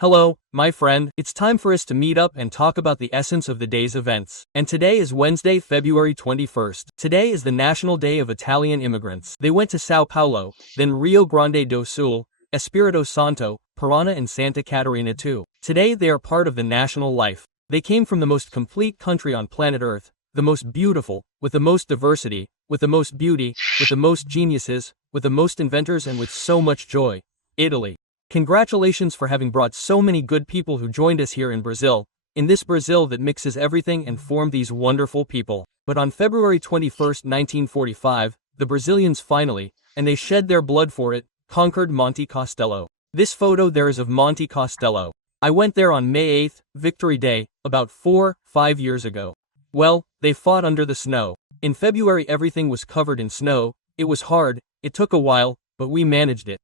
Hello, my friend, it's time for us to meet up and talk about the essence of the day's events. And today is Wednesday, February 21st. Today is the National Day of Italian Immigrants. They went to Sao Paulo, then Rio Grande do Sul, Espirito Santo, Parana and Santa Catarina too. Today they are part of the national life. They came from the most complete country on planet Earth, the most beautiful, with the most diversity, with the most beauty, with the most geniuses, with the most inventors and with so much joy. Italy. Congratulations for having brought so many good people who joined us here in Brazil, in this Brazil that mixes everything and formed these wonderful people. But on February 21st, 1945, the Brazilians finally, and they shed their blood for it, conquered Monte Castello. This photo there is of Monte Castello. I went there on May 8th, Victory Day, about 4-5 years ago. Well, they fought under the snow. In February everything was covered in snow, it was hard, it took a while, but we managed it.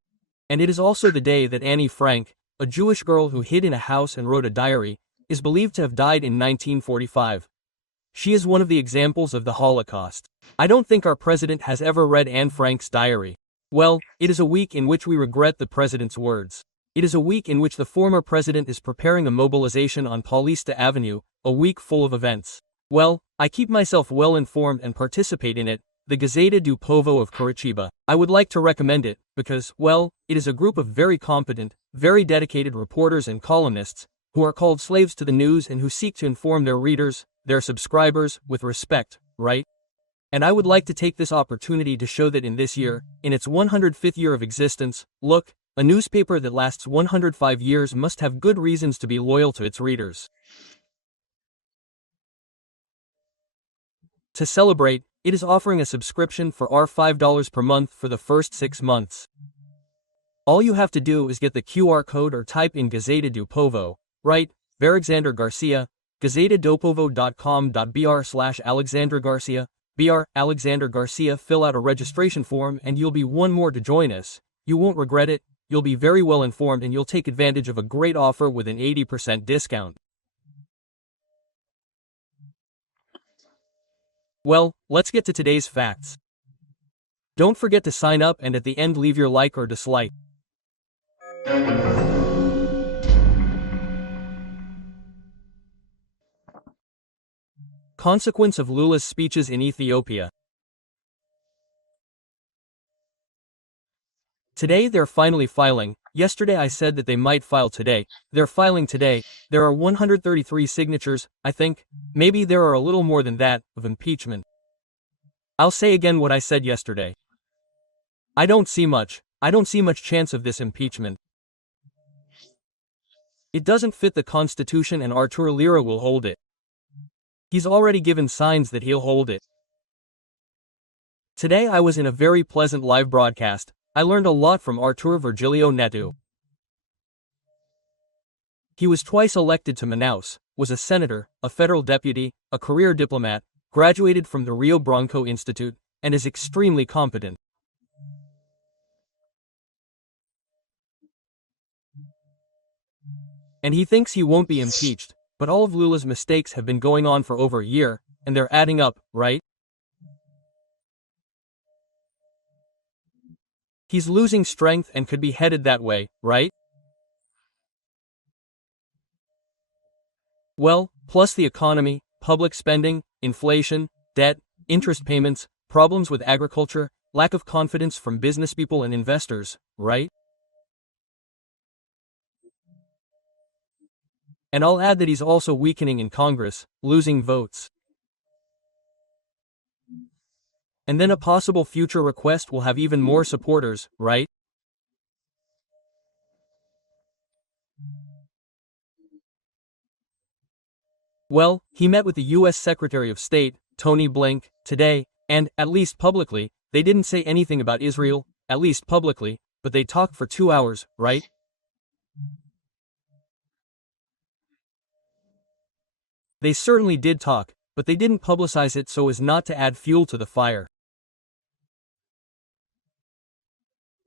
And it is also the day that Annie Frank, a Jewish girl who hid in a house and wrote a diary, is believed to have died in 1945. She is one of the examples of the Holocaust. I don't think our president has ever read Anne Frank's diary. Well, it is a week in which we regret the president's words. It is a week in which the former president is preparing a mobilization on Paulista Avenue, a week full of events. Well, I keep myself well informed and participate in it, the Gazeta do Povo of Curitiba. I would like to recommend it, because, well, it is a group of very competent, very dedicated reporters and columnists, who are called slaves to the news and who seek to inform their readers, their subscribers, with respect, right? And I would like to take this opportunity to show that in this year, in its 105th year of existence, look, a newspaper that lasts 105 years must have good reasons to be loyal to its readers. To celebrate, it is offering a subscription for our $5 per month for the first 6 months. All you have to do is get the QR code or type in Gazeta do Povo, right, Alexander Garcia, gazetadopovo.com.br/Alexander Garcia, Br. Alexander Garcia. Fill out a registration form and you'll be one more to join us. You won't regret it, you'll be very well informed and you'll take advantage of a great offer with an 80% discount. Well, let's get to today's facts. Don't forget to sign up and at the end leave your like or dislike. Consequence of Lula's speeches in Ethiopia. Today they're finally filing. Yesterday I said that they might file today. They're filing today. There are 133 signatures, I think. Maybe there are a little more than that, of impeachment. I'll say again what I said yesterday. I don't see much chance of this impeachment. It doesn't fit the Constitution and Artur Lira will hold it. He's already given signs that he'll hold it. Today I was in a very pleasant live broadcast. I learned a lot from Artur Virgilio Neto. He was twice elected to Manaus, was a senator, a federal deputy, a career diplomat, graduated from the Rio Branco Institute, and is extremely competent. And he thinks he won't be impeached, but all of Lula's mistakes have been going on for over a year, and they're adding up, right? He's losing strength and could be headed that way, right? Well, plus the economy, public spending, inflation, debt, interest payments, problems with agriculture, lack of confidence from business people and investors, right? And I'll add that he's also weakening in Congress, losing votes. And then a possible future request will have even more supporters, right? Well, he met with the U.S. Secretary of State, Tony Blinken, today, and, at least publicly, they didn't say anything about Israel, at least publicly, but they talked for 2 hours, right? They certainly did talk, but they didn't publicize it so as not to add fuel to the fire.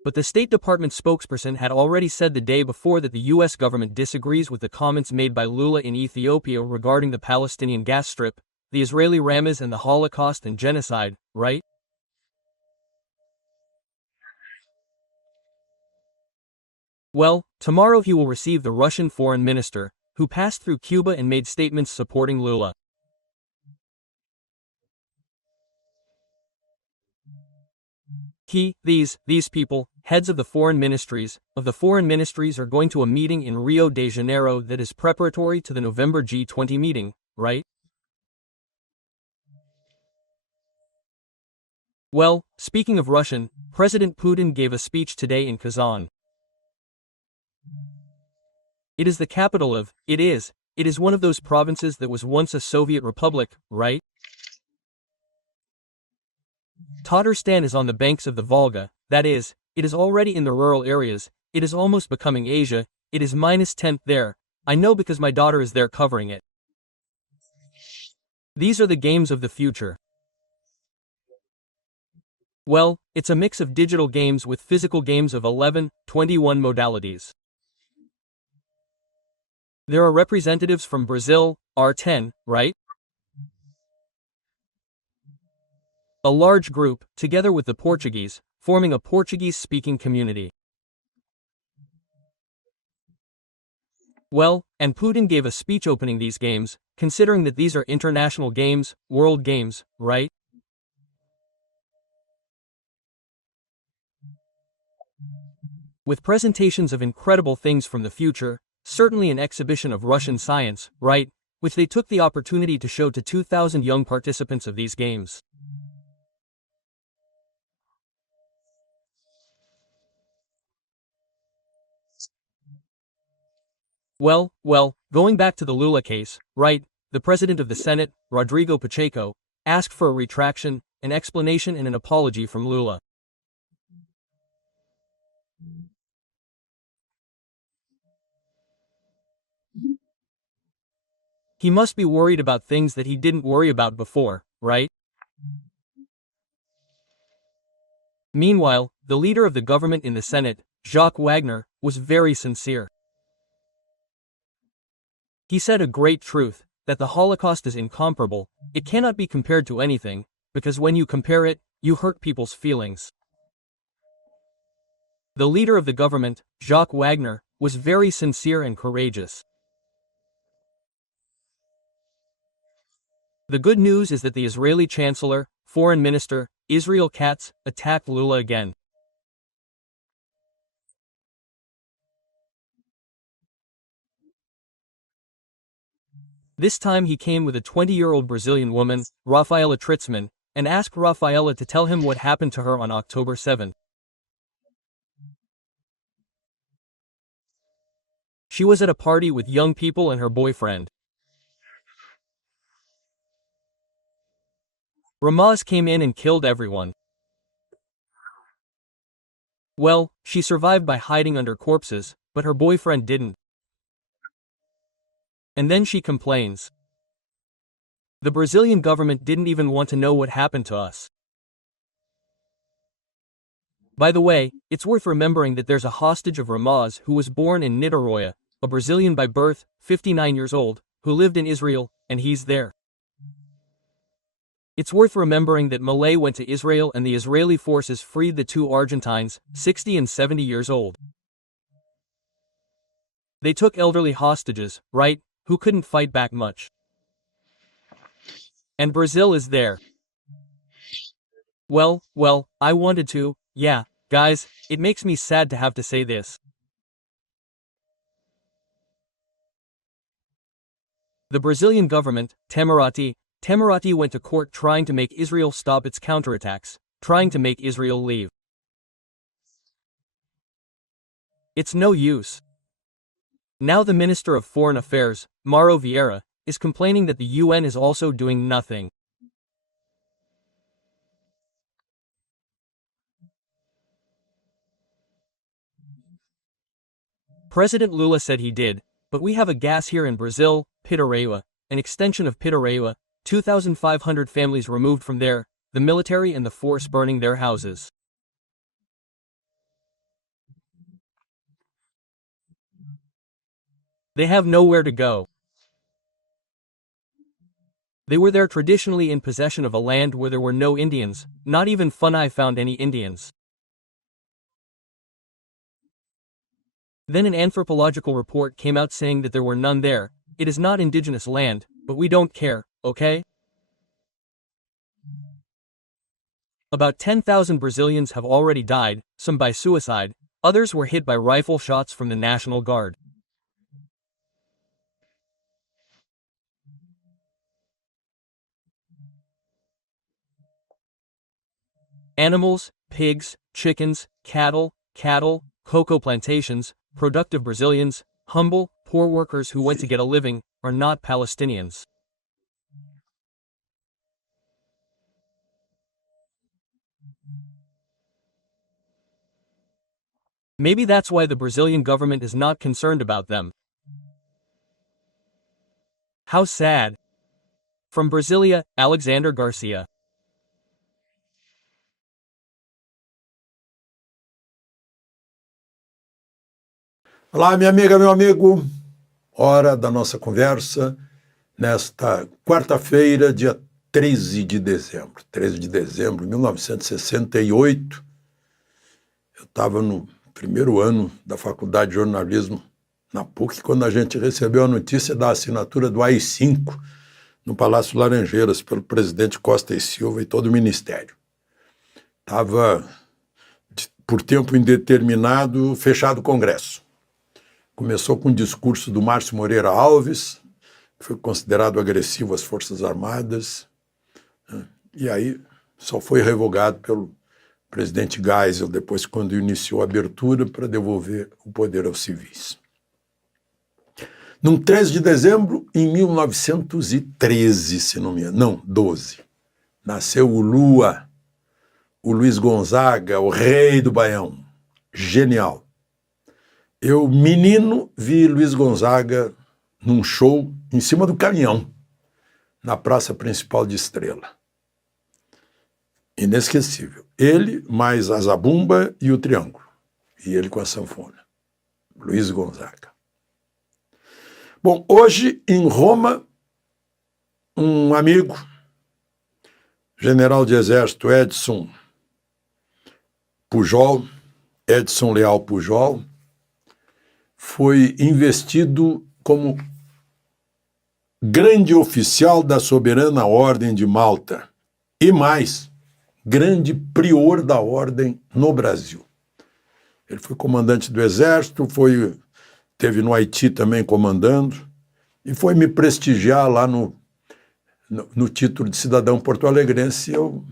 But the State Department spokesperson had already said the day before that the U.S. government disagrees with the comments made by Lula in Ethiopia regarding the Palestinian gas strip, the Israeli Ramaz and the Holocaust and genocide, right? Well, tomorrow he will receive the Russian foreign minister, who passed through Cuba and made statements supporting Lula. These people, heads of the foreign ministries, are going to a meeting in Rio de Janeiro that is preparatory to the November G20 meeting, right? Well, speaking of Russian, President Putin gave a speech today in Kazan. It is the capital of, it is one of those provinces that was once a Soviet republic, right? Tatarstan is on the banks of the Volga, that is, it is already in the rural areas, it is almost becoming Asia, it is -10th there, I know because my daughter is there covering it. These are the games of the future. Well, it's a mix of digital games with physical games of 11, 21 modalities. There are representatives from Brazil, R10, right? A large group, together with the Portuguese, forming a Portuguese-speaking community. Well, and Putin gave a speech opening these games, considering that these are international games, world games, right? With presentations of incredible things from the future, certainly an exhibition of Russian science, right, which they took the opportunity to show to 2,000 young participants of these games. Well, going back to the Lula case, right, the president of the Senate, Rodrigo Pacheco, asked for a retraction, an explanation and an apology from Lula. He must be worried about things that he didn't worry about before, right? Meanwhile, the leader of the government in the Senate, Jacques Wagner, was very sincere. He said a great truth, that the Holocaust is incomparable, it cannot be compared to anything, because when you compare it, you hurt people's feelings. The leader of the government, Jacques Wagner, was very sincere and courageous. The good news is that the Israeli Chancellor, Foreign Minister, Israel Katz, attacked Lula again. This time he came with a 20-year-old Brazilian woman, Rafaela Tritzman, and asked Rafaela to tell him what happened to her on October 7. She was at a party with young people and her boyfriend. Hamas came in and killed everyone. Well, she survived by hiding under corpses, but her boyfriend didn't. And then she complains. The Brazilian government didn't even want to know what happened to us. By the way, it's worth remembering that there's a hostage of Hamas who was born in Niterói, a Brazilian by birth, 59 years old, who lived in Israel, and he's there. It's worth remembering that Malay went to Israel and the Israeli forces freed the two Argentines, 60 and 70 years old. They took elderly hostages, right, who couldn't fight back much. And Brazil is there. Well, I wanted to, yeah, guys, it makes me sad to have to say this. The Brazilian government, Temerati went to court trying to make Israel stop its counterattacks, trying to make Israel leave. It's no use. Now the Minister of Foreign Affairs, Mauro Vieira, is complaining that the UN is also doing nothing. President Lula said he did, but we have a gas here in Brazil, Pitarewa, an extension of Pitarewa, 2,500 families removed from there, the military and the force burning their houses. They have nowhere to go. They were there traditionally in possession of a land where there were no Indians, not even Funai found any Indians. Then an anthropological report came out saying that there were none there. It is not indigenous land, but we don't care, okay? About 10,000 Brazilians have already died, some by suicide, others were hit by rifle shots from the National Guard. Animals, pigs, chickens, cattle, cocoa plantations, productive Brazilians, humble, poor workers who went to get a living, are not Palestinians. Maybe that's why the Brazilian government is not concerned about them. How sad. From Brasilia, Alexander Garcia. Olá, minha amiga, meu amigo. Hora da nossa conversa nesta quarta-feira, dia 13 de dezembro. 13 de dezembro de 1968. Eu estava no primeiro ano da Faculdade de Jornalismo na PUC, quando a gente recebeu a notícia da assinatura do AI-5 no Palácio Laranjeiras pelo presidente Costa e Silva e todo o ministério. Estava, por tempo indeterminado, fechado o Congresso. Começou com o discurso do Márcio Moreira Alves, que foi considerado agressivo às Forças Armadas, e aí só foi revogado pelo presidente Geisel, depois quando iniciou a abertura para devolver o poder aos civis. Num 13 de dezembro, em 1913, se não me engano, não, 12, nasceu o Lua, o Luiz Gonzaga, o rei do Baião. Genial. Eu, menino, vi Luiz Gonzaga num show em cima do caminhão, na praça principal de Estrela. Inesquecível. Ele, mais a zabumba e o triângulo. E ele com a sanfona. Luiz Gonzaga. Bom, hoje em Roma, um amigo, general de exército Edson Leal Pujol, foi investido como grande oficial da soberana Ordem de Malta e mais, grande prior da Ordem no Brasil. Ele foi comandante do Exército, teve no Haiti também comandando e foi me prestigiar lá no título de cidadão porto-alegrense e eu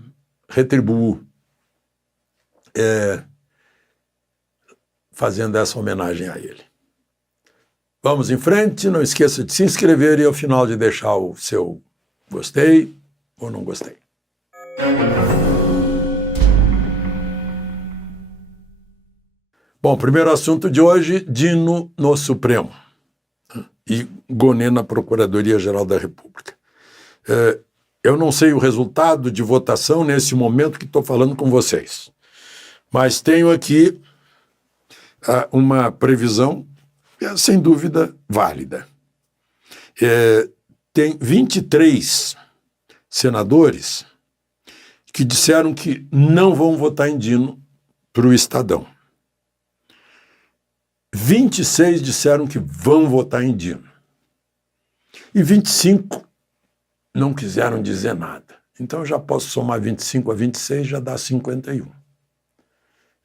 retribuo fazendo essa homenagem a ele. Vamos em frente, não esqueça de se inscrever e ao final de deixar o seu gostei ou não gostei. Bom, primeiro assunto de hoje, Dino no Supremo e Gonê na Procuradoria-Geral da República. Eu não sei o resultado de votação nesse momento que estou falando com vocês, mas tenho aqui uma previsão sem dúvida válida. Tem 23 senadores que disseram que não vão votar em Dino para o Estadão. 26 disseram que vão votar em Dino. E 25 não quiseram dizer nada. Então eu já posso somar 25 a 26, já dá 51.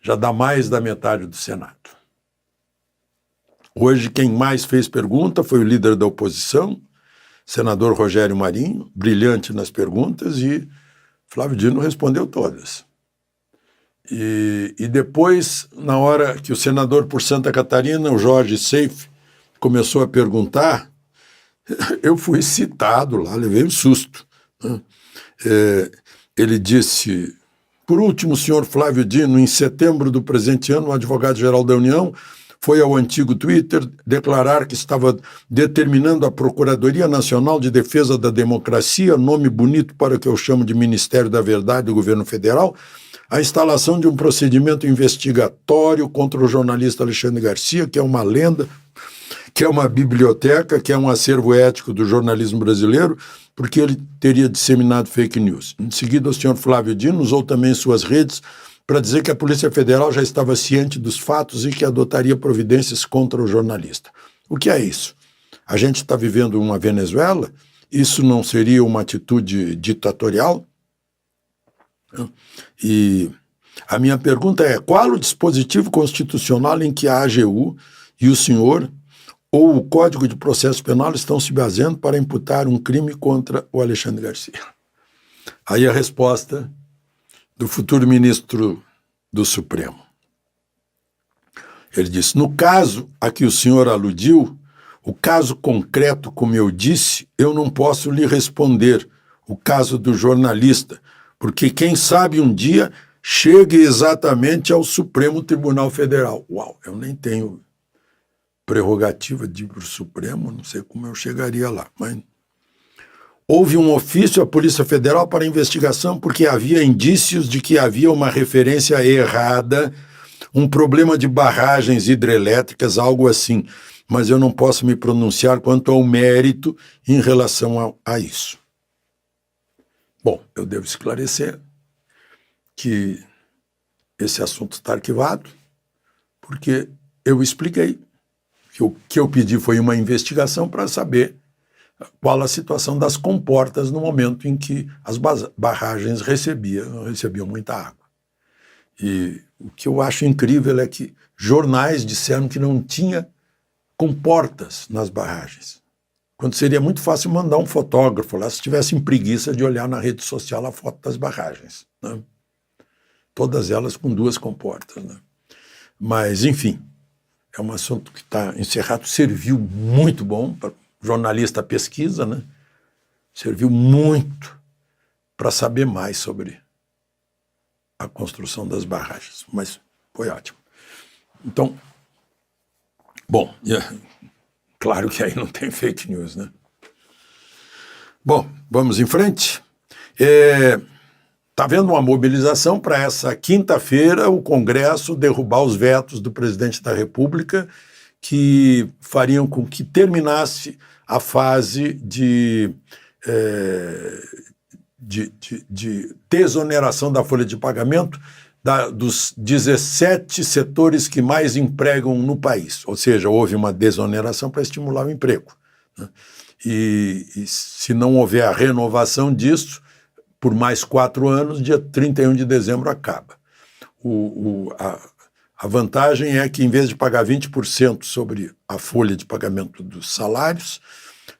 Já dá mais da metade do Senado. Hoje, quem mais fez pergunta foi o líder da oposição, senador Rogério Marinho, brilhante nas perguntas, e Flávio Dino respondeu todas. E depois, na hora que o senador por Santa Catarina, o Jorge Seife, começou a perguntar, eu fui citado lá, levei um susto. Ele disse: por último, senhor Flávio Dino, em setembro do presente ano, o advogado-geral da União foi ao antigo Twitter declarar que estava determinando a Procuradoria Nacional de Defesa da Democracia, nome bonito para o que eu chamo de Ministério da Verdade do Governo Federal, a instalação de um procedimento investigatório contra o jornalista Alexandre Garcia, que é uma lenda, que é uma biblioteca, que é um acervo ético do jornalismo brasileiro, porque ele teria disseminado fake news. Em seguida, o senhor Flávio Dino usou também suas redes para dizer que a Polícia Federal já estava ciente dos fatos e que adotaria providências contra o jornalista. O que é isso? A gente está vivendo uma Venezuela? Isso não seria uma atitude ditatorial? E a minha pergunta é: qual o dispositivo constitucional em que a AGU e o senhor ou o Código de Processo Penal estão se baseando para imputar um crime contra o Alexandre Garcia? Aí a resposta do futuro ministro do Supremo. Ele disse: no caso a que o senhor aludiu, o caso concreto, como eu disse, eu não posso lhe responder, o caso do jornalista, porque quem sabe um dia chegue exatamente ao Supremo Tribunal Federal. Uau, eu nem tenho prerrogativa de ir para o Supremo, não sei como eu chegaria lá, mas houve um ofício à Polícia Federal para investigação porque havia indícios de que havia uma referência errada, um problema de barragens hidrelétricas, algo assim, mas eu não posso me pronunciar quanto ao mérito em relação a isso. Bom, eu devo esclarecer que esse assunto está arquivado, porque eu expliquei que o que eu pedi foi uma investigação para saber qual a situação das comportas no momento em que as barragens recebiam muita água. E o que eu acho incrível é que jornais disseram que não tinha comportas nas barragens, quando seria muito fácil mandar um fotógrafo lá se tivessem preguiça de olhar na rede social a foto das barragens, né? Todas elas com 2 comportas, né? Mas, enfim, é um assunto que está encerrado, serviu muito bom para jornalista pesquisa, né? Serviu muito para saber mais sobre a construção das barragens, mas foi ótimo. Então, bom, claro que aí não tem fake news, né? Bom, vamos em frente. Está havendo uma mobilização para essa quinta-feira o Congresso derrubar os vetos do presidente da República que fariam com que terminasse a fase de desoneração da folha de pagamento dos 17 setores que mais empregam no país. Ou seja, houve uma desoneração para estimular o emprego, né? E se não houver a renovação disso, por mais 4 anos, dia 31 de dezembro acaba. A vantagem é que, em vez de pagar 20% sobre a folha de pagamento dos salários,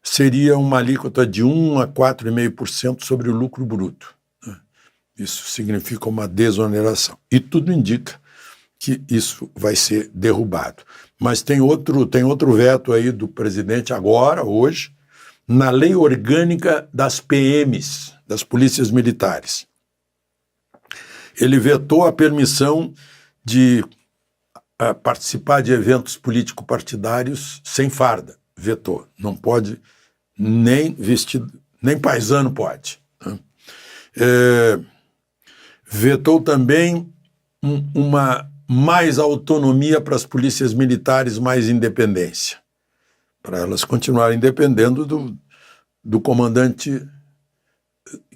seria uma alíquota de 1 a 4,5% sobre o lucro bruto. Isso significa uma desoneração. E tudo indica que isso vai ser derrubado. Mas tem outro veto aí do presidente agora, hoje, na lei orgânica das PMs, das polícias militares. Ele vetou a permissão de participar de eventos político-partidários sem farda. Vetou. Não pode nem vestido, nem paisano pode, né? Vetou também uma mais autonomia para as polícias militares, mais independência, para elas continuarem dependendo do comandante,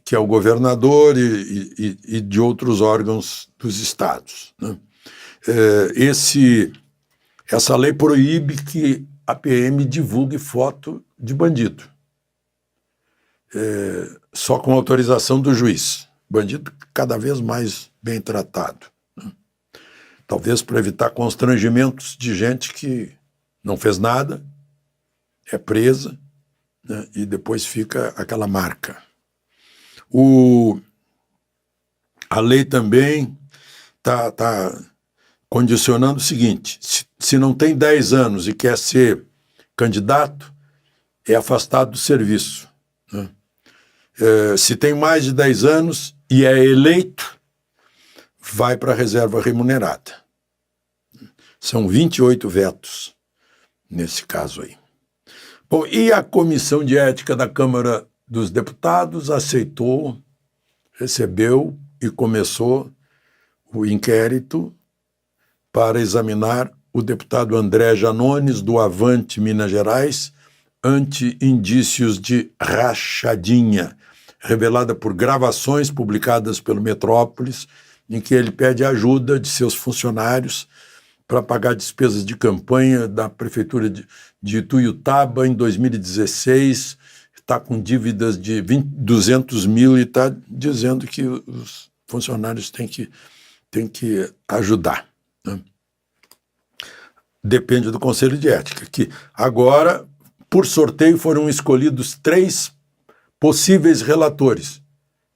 que é o governador, e de outros órgãos dos estados, né? Essa lei proíbe que a PM divulgue foto de bandido, só com autorização do juiz. Bandido cada vez mais bem tratado, né? Talvez para evitar constrangimentos de gente que não fez nada, é presa, né? E depois fica aquela marca. A lei também está condicionando o seguinte: se não tem 10 anos e quer ser candidato, é afastado do serviço, né? Se tem mais de 10 anos e é eleito, vai para a reserva remunerada. São 28 vetos nesse caso aí. Bom, e a Comissão de Ética da Câmara dos Deputados aceitou, recebeu e começou o inquérito para examinar o deputado André Janones, do Avante, Minas Gerais, ante indícios de rachadinha, revelada por gravações publicadas pelo Metrópolis em que ele pede ajuda de seus funcionários para pagar despesas de campanha da prefeitura de Ituiutaba em 2016, está com dívidas de 200 mil e está dizendo que os funcionários têm que ajudar, né? Depende do Conselho de Ética, que agora, por sorteio, foram escolhidos 3 possíveis relatores,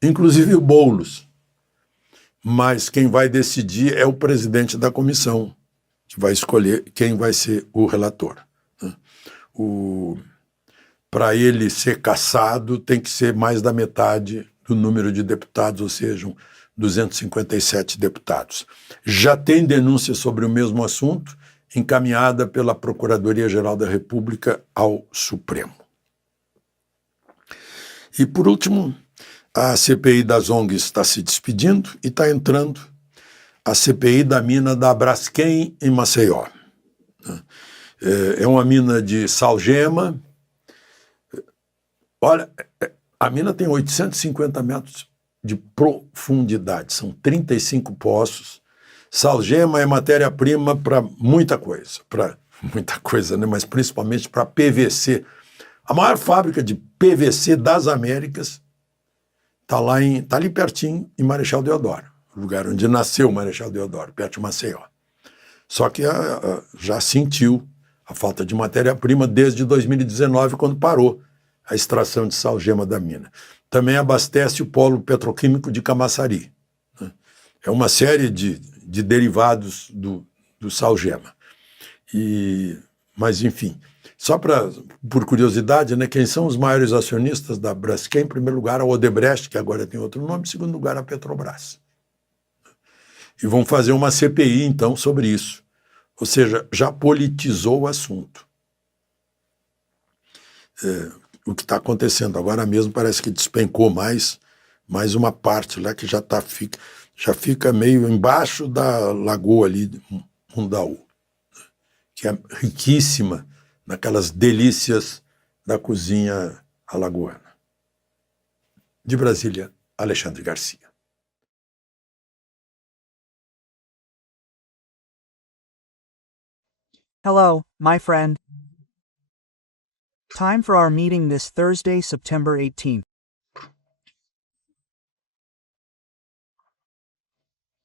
inclusive o Boulos. Mas quem vai decidir é o presidente da comissão, que vai escolher quem vai ser o relator, né? Para ele ser cassado, tem que ser mais da metade do número de deputados, ou seja, 257 deputados. Já tem denúncia sobre o mesmo assunto, encaminhada pela Procuradoria-Geral da República ao Supremo. E, por último, a CPI das ONGs está se despedindo e está entrando a CPI da mina da Braskem, em Maceió. É uma mina de salgema. Olha, a mina tem 850 metros de profundidade, são 35 poços. Salgema é matéria-prima para muita coisa, né? Mas principalmente para PVC. A maior fábrica de PVC das Américas está ali pertinho, em Marechal Deodoro, lugar onde nasceu Marechal Deodoro, perto de Maceió. Só que já sentiu a falta de matéria-prima desde 2019, quando parou a extração de salgema da mina. Também abastece o polo petroquímico de Camaçari, né? É uma série de derivados do salgema. Mas, enfim, só por curiosidade, né, quem são os maiores acionistas da Braskem? Em primeiro lugar, a Odebrecht, que agora tem outro nome, em segundo lugar, a Petrobras. E vão fazer uma CPI, então, sobre isso. Ou seja, já politizou o assunto. O que está acontecendo agora mesmo parece que despencou mais uma parte lá que já fica meio embaixo da lagoa ali de Mundaú, que é riquíssima naquelas delícias da cozinha alagoana. De Brasília, Alexandre Garcia. Hello, my friend. Time for our meeting this Thursday, September 18th.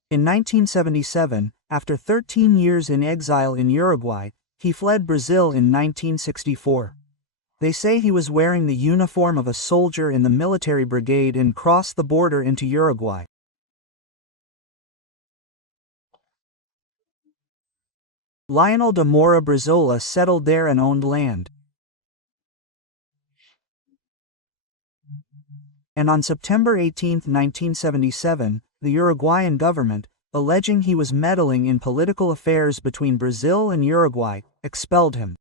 In 1977, after 13 years in exile in Uruguay, he fled Brazil in 1964. They say he was wearing the uniform of a soldier in the military brigade and crossed the border into Uruguay. Lionel de Moura Brizola settled there and owned land. And on September 18, 1977, the Uruguayan government, alleging he was meddling in political affairs between Brazil and Uruguay, expelled him.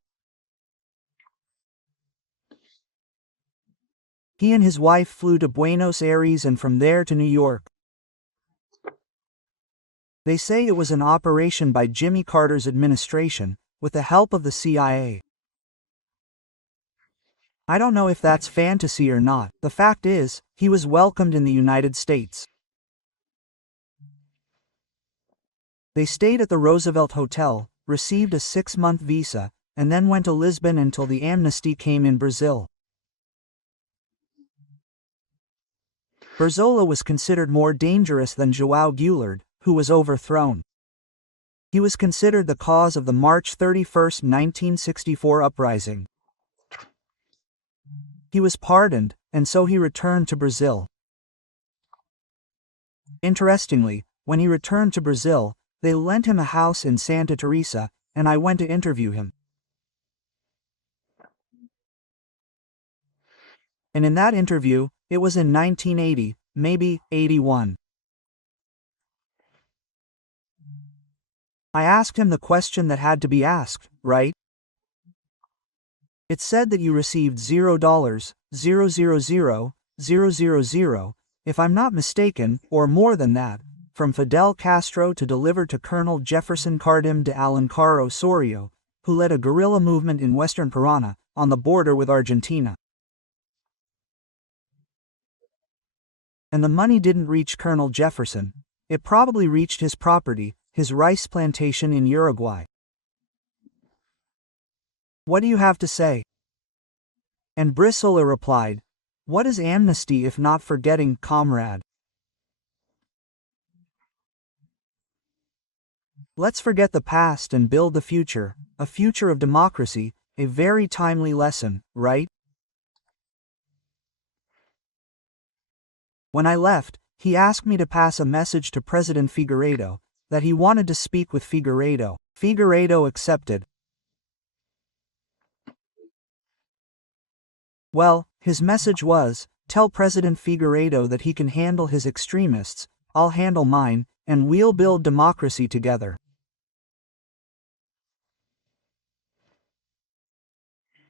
He and his wife flew to Buenos Aires and from there to New York. They say it was an operation by Jimmy Carter's administration, with the help of the CIA. I don't know if that's fantasy or not. The fact is, he was welcomed in the United States. They stayed at the Roosevelt Hotel, received a 6-month visa, and then went to Lisbon until the amnesty came in Brazil. Brizola was considered more dangerous than João Goulart, who was overthrown. He was considered the cause of the March 31, 1964 uprising. He was pardoned, and so he returned to Brazil. Interestingly, when he returned to Brazil, they lent him a house in Santa Teresa, and I went to interview him. And in that interview, it was in 1980, maybe 81. I asked him the question that had to be asked, right? It said that you received $0, 000, if I'm not mistaken, or more than that, from Fidel Castro to deliver to Colonel Jefferson Cardim de Alencar Osorio, who led a guerrilla movement in western Parana, on the border with Argentina. And the money didn't reach Colonel Jefferson. It probably reached his property, his rice plantation in Uruguay. What do you have to say? And Brizola replied, what is amnesty if not forgetting, comrade? Let's forget the past and build the future, a future of democracy, a very timely lesson, right? When I left, he asked me to pass a message to President Figueiredo, that he wanted to speak with Figueiredo. Figueiredo accepted. Well, his message was, tell President Figueiredo that he can handle his extremists, I'll handle mine, and we'll build democracy together.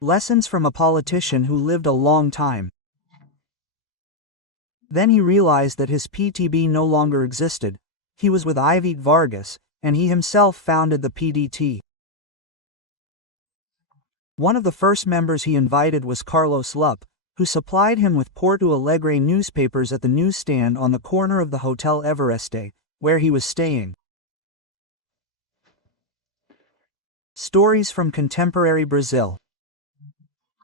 Lessons from a politician who lived a long time. Then he realized that his PTB no longer existed. He was with Ivete Vargas, and he himself founded the PDT. One of the first members he invited was Carlos Lup, who supplied him with Porto Alegre newspapers at the newsstand on the corner of the Hotel Evereste, where he was staying. Stories from contemporary Brazil.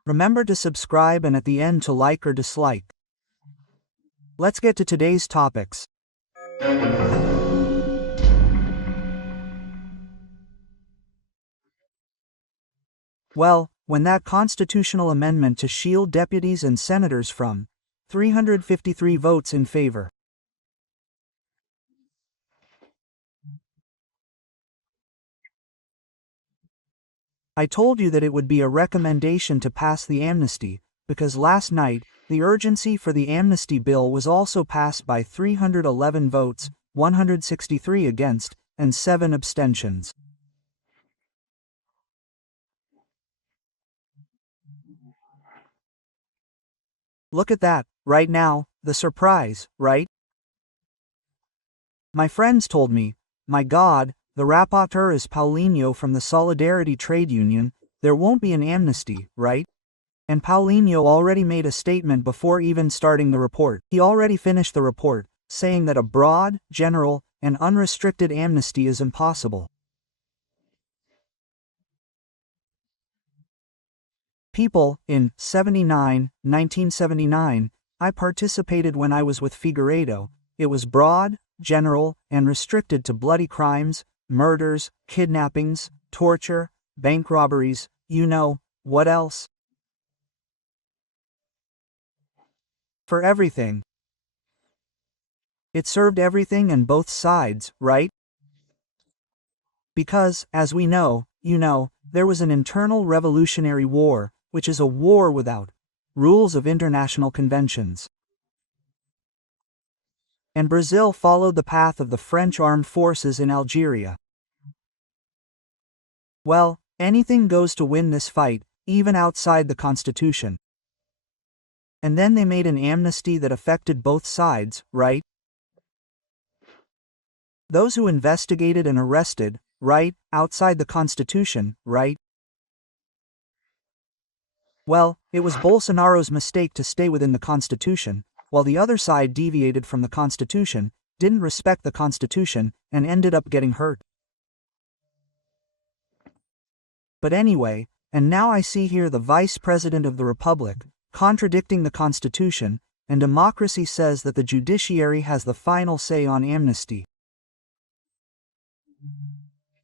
Remember to subscribe and at the end to like or dislike. Let's get to today's topics. Well, when that constitutional amendment to shield deputies and senators from 353 votes in favor. I told you that it would be a recommendation to pass the amnesty, because last night, the urgency for the amnesty bill was also passed by 311 votes, 163 against, and 7 abstentions. Look at that, right now, the surprise, right? My friends told me, my God, the rapporteur is Paulinho from the Solidarity Trade Union, there won't be an amnesty, right? And Paulinho already made a statement before even starting the report. He already finished the report, saying that a broad, general, and unrestricted amnesty is impossible. People, in 1979, I participated when I was with Figueiredo. It was broad, general, and restricted to bloody crimes, murders, kidnappings, torture, bank robberies, you know, what else? For everything. It served everything and both sides, right? Because, as we know, you know, there was an internal revolutionary war, which is a war without rules of international conventions. And Brazil followed the path of the French armed forces in Algeria. Well, anything goes to win this fight, even outside the Constitution. And then they made an amnesty that affected both sides, right? Those who investigated and arrested, right, outside the Constitution, right? Well, it was Bolsonaro's mistake to stay within the Constitution, while the other side deviated from the Constitution, didn't respect the Constitution, and ended up getting hurt. But anyway, and now I see here the Vice President of the Republic, contradicting the Constitution, and democracy says that the judiciary has the final say on amnesty.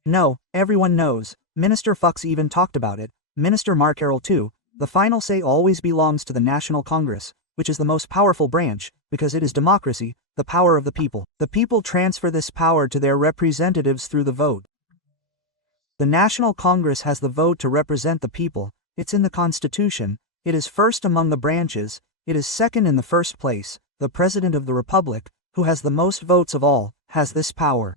No, everyone knows, Minister Fox even talked about it, Minister Mark Carroll too, the final say always belongs to the National Congress, which is the most powerful branch, because it is democracy, the power of the people. The people transfer this power to their representatives through the vote. The National Congress has the vote to represent the people, it's in the Constitution, it is first among the branches, it is second in the first place, the President of the Republic, who has the most votes of all, has this power.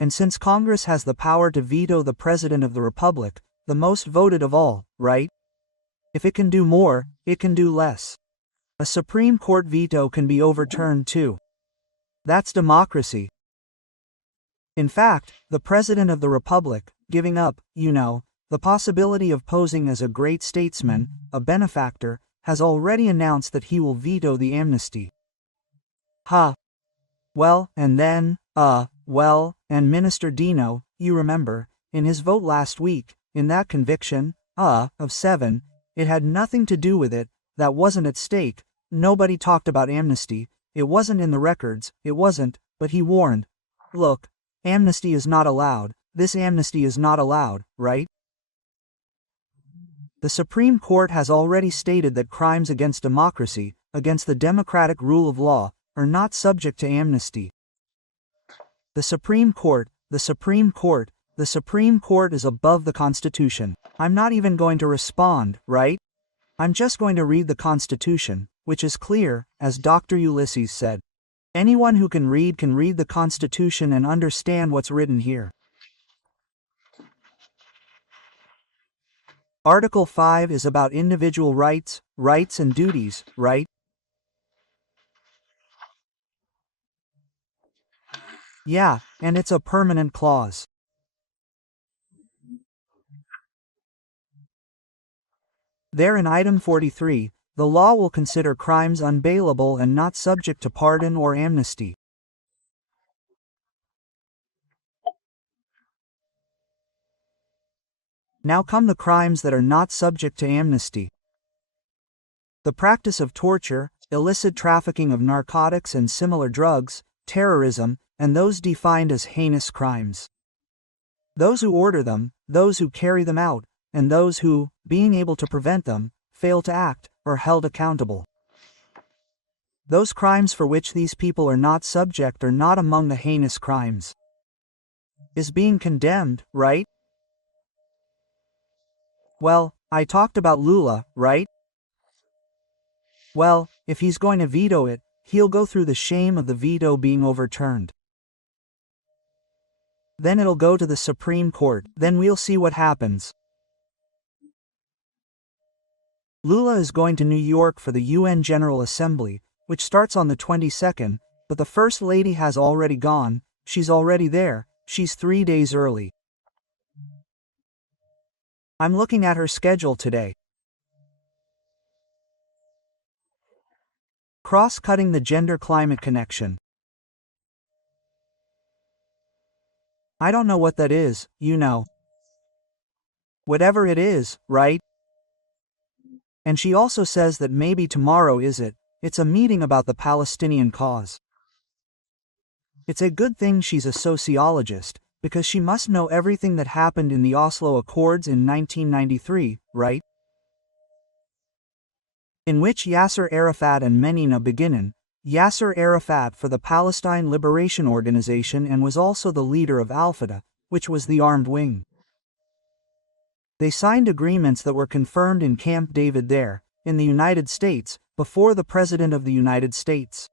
And since Congress has the power to veto the President of the Republic, the most voted of all, right? If it can do more, it can do less. A Supreme Court veto can be overturned too. That's democracy. In fact, the President of the Republic, giving up, you know, the possibility of posing as a great statesman, a benefactor, has already announced that he will veto the amnesty. Ha! Well, and then, and Minister Dino, you remember, in his vote last week, in that conviction, of 7, it had nothing to do with it, that wasn't at stake, nobody talked about amnesty, it wasn't in the records, it wasn't, but he warned. Look, amnesty is not allowed, this amnesty is not allowed, right? The Supreme Court has already stated that crimes against democracy, against the democratic rule of law, are not subject to amnesty. The Supreme Court is above the Constitution. I'm not even going to respond, right? I'm just going to read the Constitution, which is clear, as Dr. Ulysses said. Anyone who can read the Constitution and understand what's written here. Article 5 is about individual rights and duties, right? Yeah, and it's a permanent clause. There in item 43, the law will consider crimes unbailable and not subject to pardon or amnesty. Now come the crimes that are not subject to amnesty. The practice of torture, illicit trafficking of narcotics and similar drugs, terrorism, and those defined as heinous crimes. Those who order them, those who carry them out, and those who, being able to prevent them, fail to act, are held accountable. Those crimes for which these people are not subject are not among the heinous crimes. Is being condemned, right? Well, I talked about Lula, right? Well, if he's going to veto it, he'll go through the shame of the veto being overturned. Then it'll go to the Supreme Court, then we'll see what happens. Lula is going to New York for the UN General Assembly, which starts on the 22nd, but the First Lady has already gone, she's already there, she's 3 days early. I'm looking at her schedule today. Cross-cutting the gender-climate connection. I don't know what that is, you know. Whatever it is, right? And she also says that maybe tomorrow is it, it's a meeting about the Palestinian cause. It's a good thing she's a sociologist, because she must know everything that happened in the Oslo Accords in 1993, right? In which Yasser Arafat and Menina Beginin, Yasser Arafat for the Palestine Liberation Organization and was also the leader of Al-Fatah, which was the armed wing. They signed agreements that were confirmed in Camp David there, in the United States, before the President of the United States.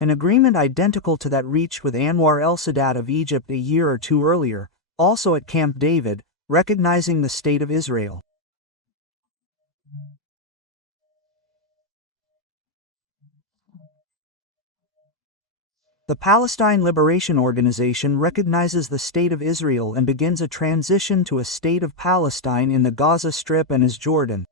An agreement identical to that reached with Anwar el-Sadat of Egypt a year or two earlier, also at Camp David, recognizing the State of Israel. The Palestine Liberation Organization recognizes the State of Israel and begins a transition to a State of Palestine in the Gaza Strip and as Jordan.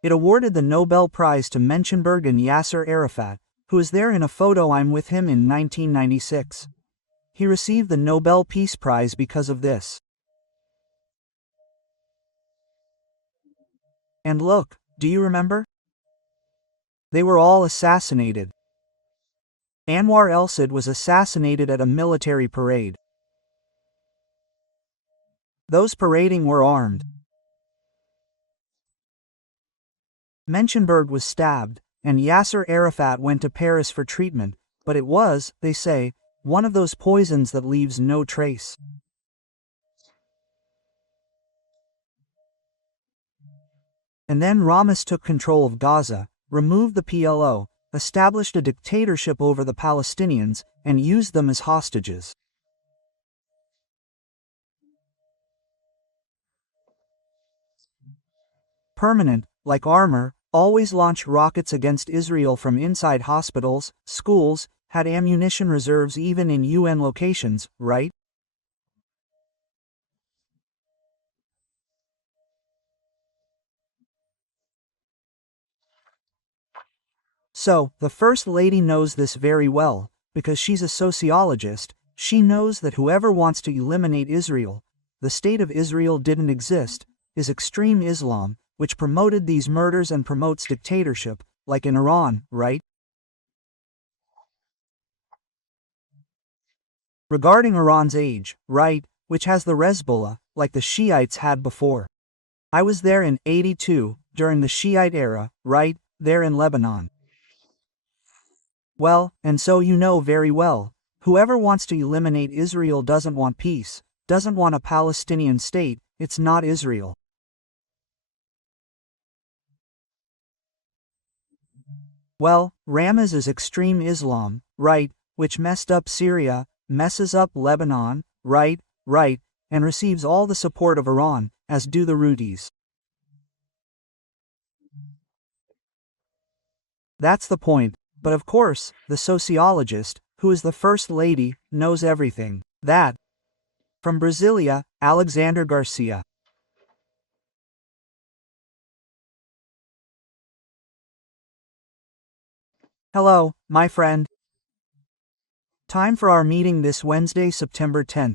It awarded the Nobel Prize to Menschenberg and Yasser Arafat, who is there in a photo I'm with him in 1996. He received the Nobel Peace Prize because of this. And look, do you remember? They were all assassinated. Anwar el-Sadat was assassinated at a military parade. Those parading were armed. Menschenberg was stabbed, and Yasser Arafat went to Paris for treatment, but it was, they say, one of those poisons that leaves no trace. And then Ramos took control of Gaza, removed the PLO, established a dictatorship over the Palestinians, and used them as hostages. Permanent, like armor, always launched rockets against Israel from inside hospitals, schools, had ammunition reserves even in UN locations, right? So, the First Lady knows this very well, because she's a sociologist. She knows that whoever wants to eliminate Israel, the state of Israel didn't exist, is extreme Islam, which promoted these murders and promotes dictatorship, like in Iran, right? Regarding Iran's age, right, which has the Hezbollah, like the Shiites had before. I was there in 82, during the Shiite era, right, there in Lebanon. Well, and so you know very well, whoever wants to eliminate Israel doesn't want peace, doesn't want a Palestinian state, it's not Israel. Well, Ramaz is extreme Islam, right, which messed up Syria, messes up Lebanon, right, and receives all the support of Iran, as do the Houthis. That's the point, but of course, the sociologist, who is the First Lady, knows everything. That. From Brasilia, Alexander Garcia. Hello, my friend. Time for our meeting this Wednesday, September 10th.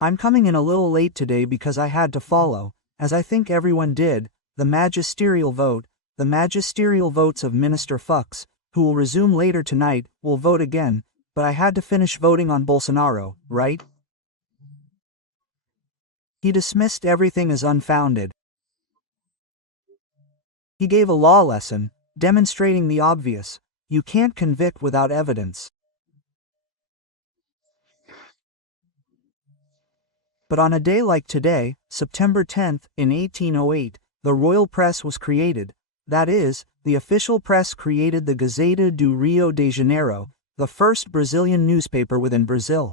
I'm coming in a little late today because I had to follow, as I think everyone did, the magisterial vote. The magisterial votes of Minister Fux, who will resume later tonight, will vote again, but I had to finish voting on Bolsonaro, right? He dismissed everything as unfounded. He gave a law lesson, demonstrating the obvious: you can't convict without evidence. But on a day like today, September 10th, in 1808, the royal press was created. That is, the official press created the Gazeta do Rio de Janeiro, the first Brazilian newspaper within Brazil.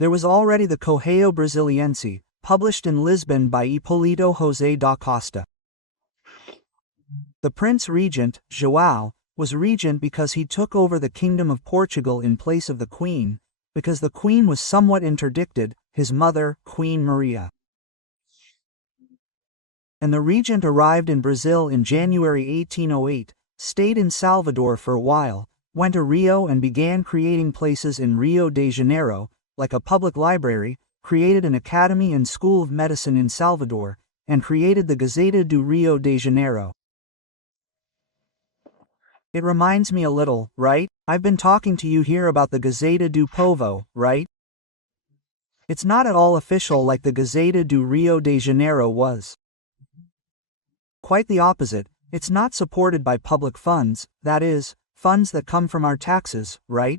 There was already the Correio Brasiliense, published in Lisbon by Hipólito José da Costa. The Prince Regent, João, was regent because he took over the Kingdom of Portugal in place of the Queen, because the Queen was somewhat interdicted, his mother, Queen Maria. And the regent arrived in Brazil in January 1808, stayed in Salvador for a while, went to Rio and began creating places in Rio de Janeiro, like a public library, created an academy and school of medicine in Salvador, and created the Gazeta do Rio de Janeiro. It reminds me a little, right? I've been talking to you here about the Gazeta do Povo, right? It's not at all official like the Gazeta do Rio de Janeiro was. Quite the opposite, it's not supported by public funds, that is, funds that come from our taxes, right?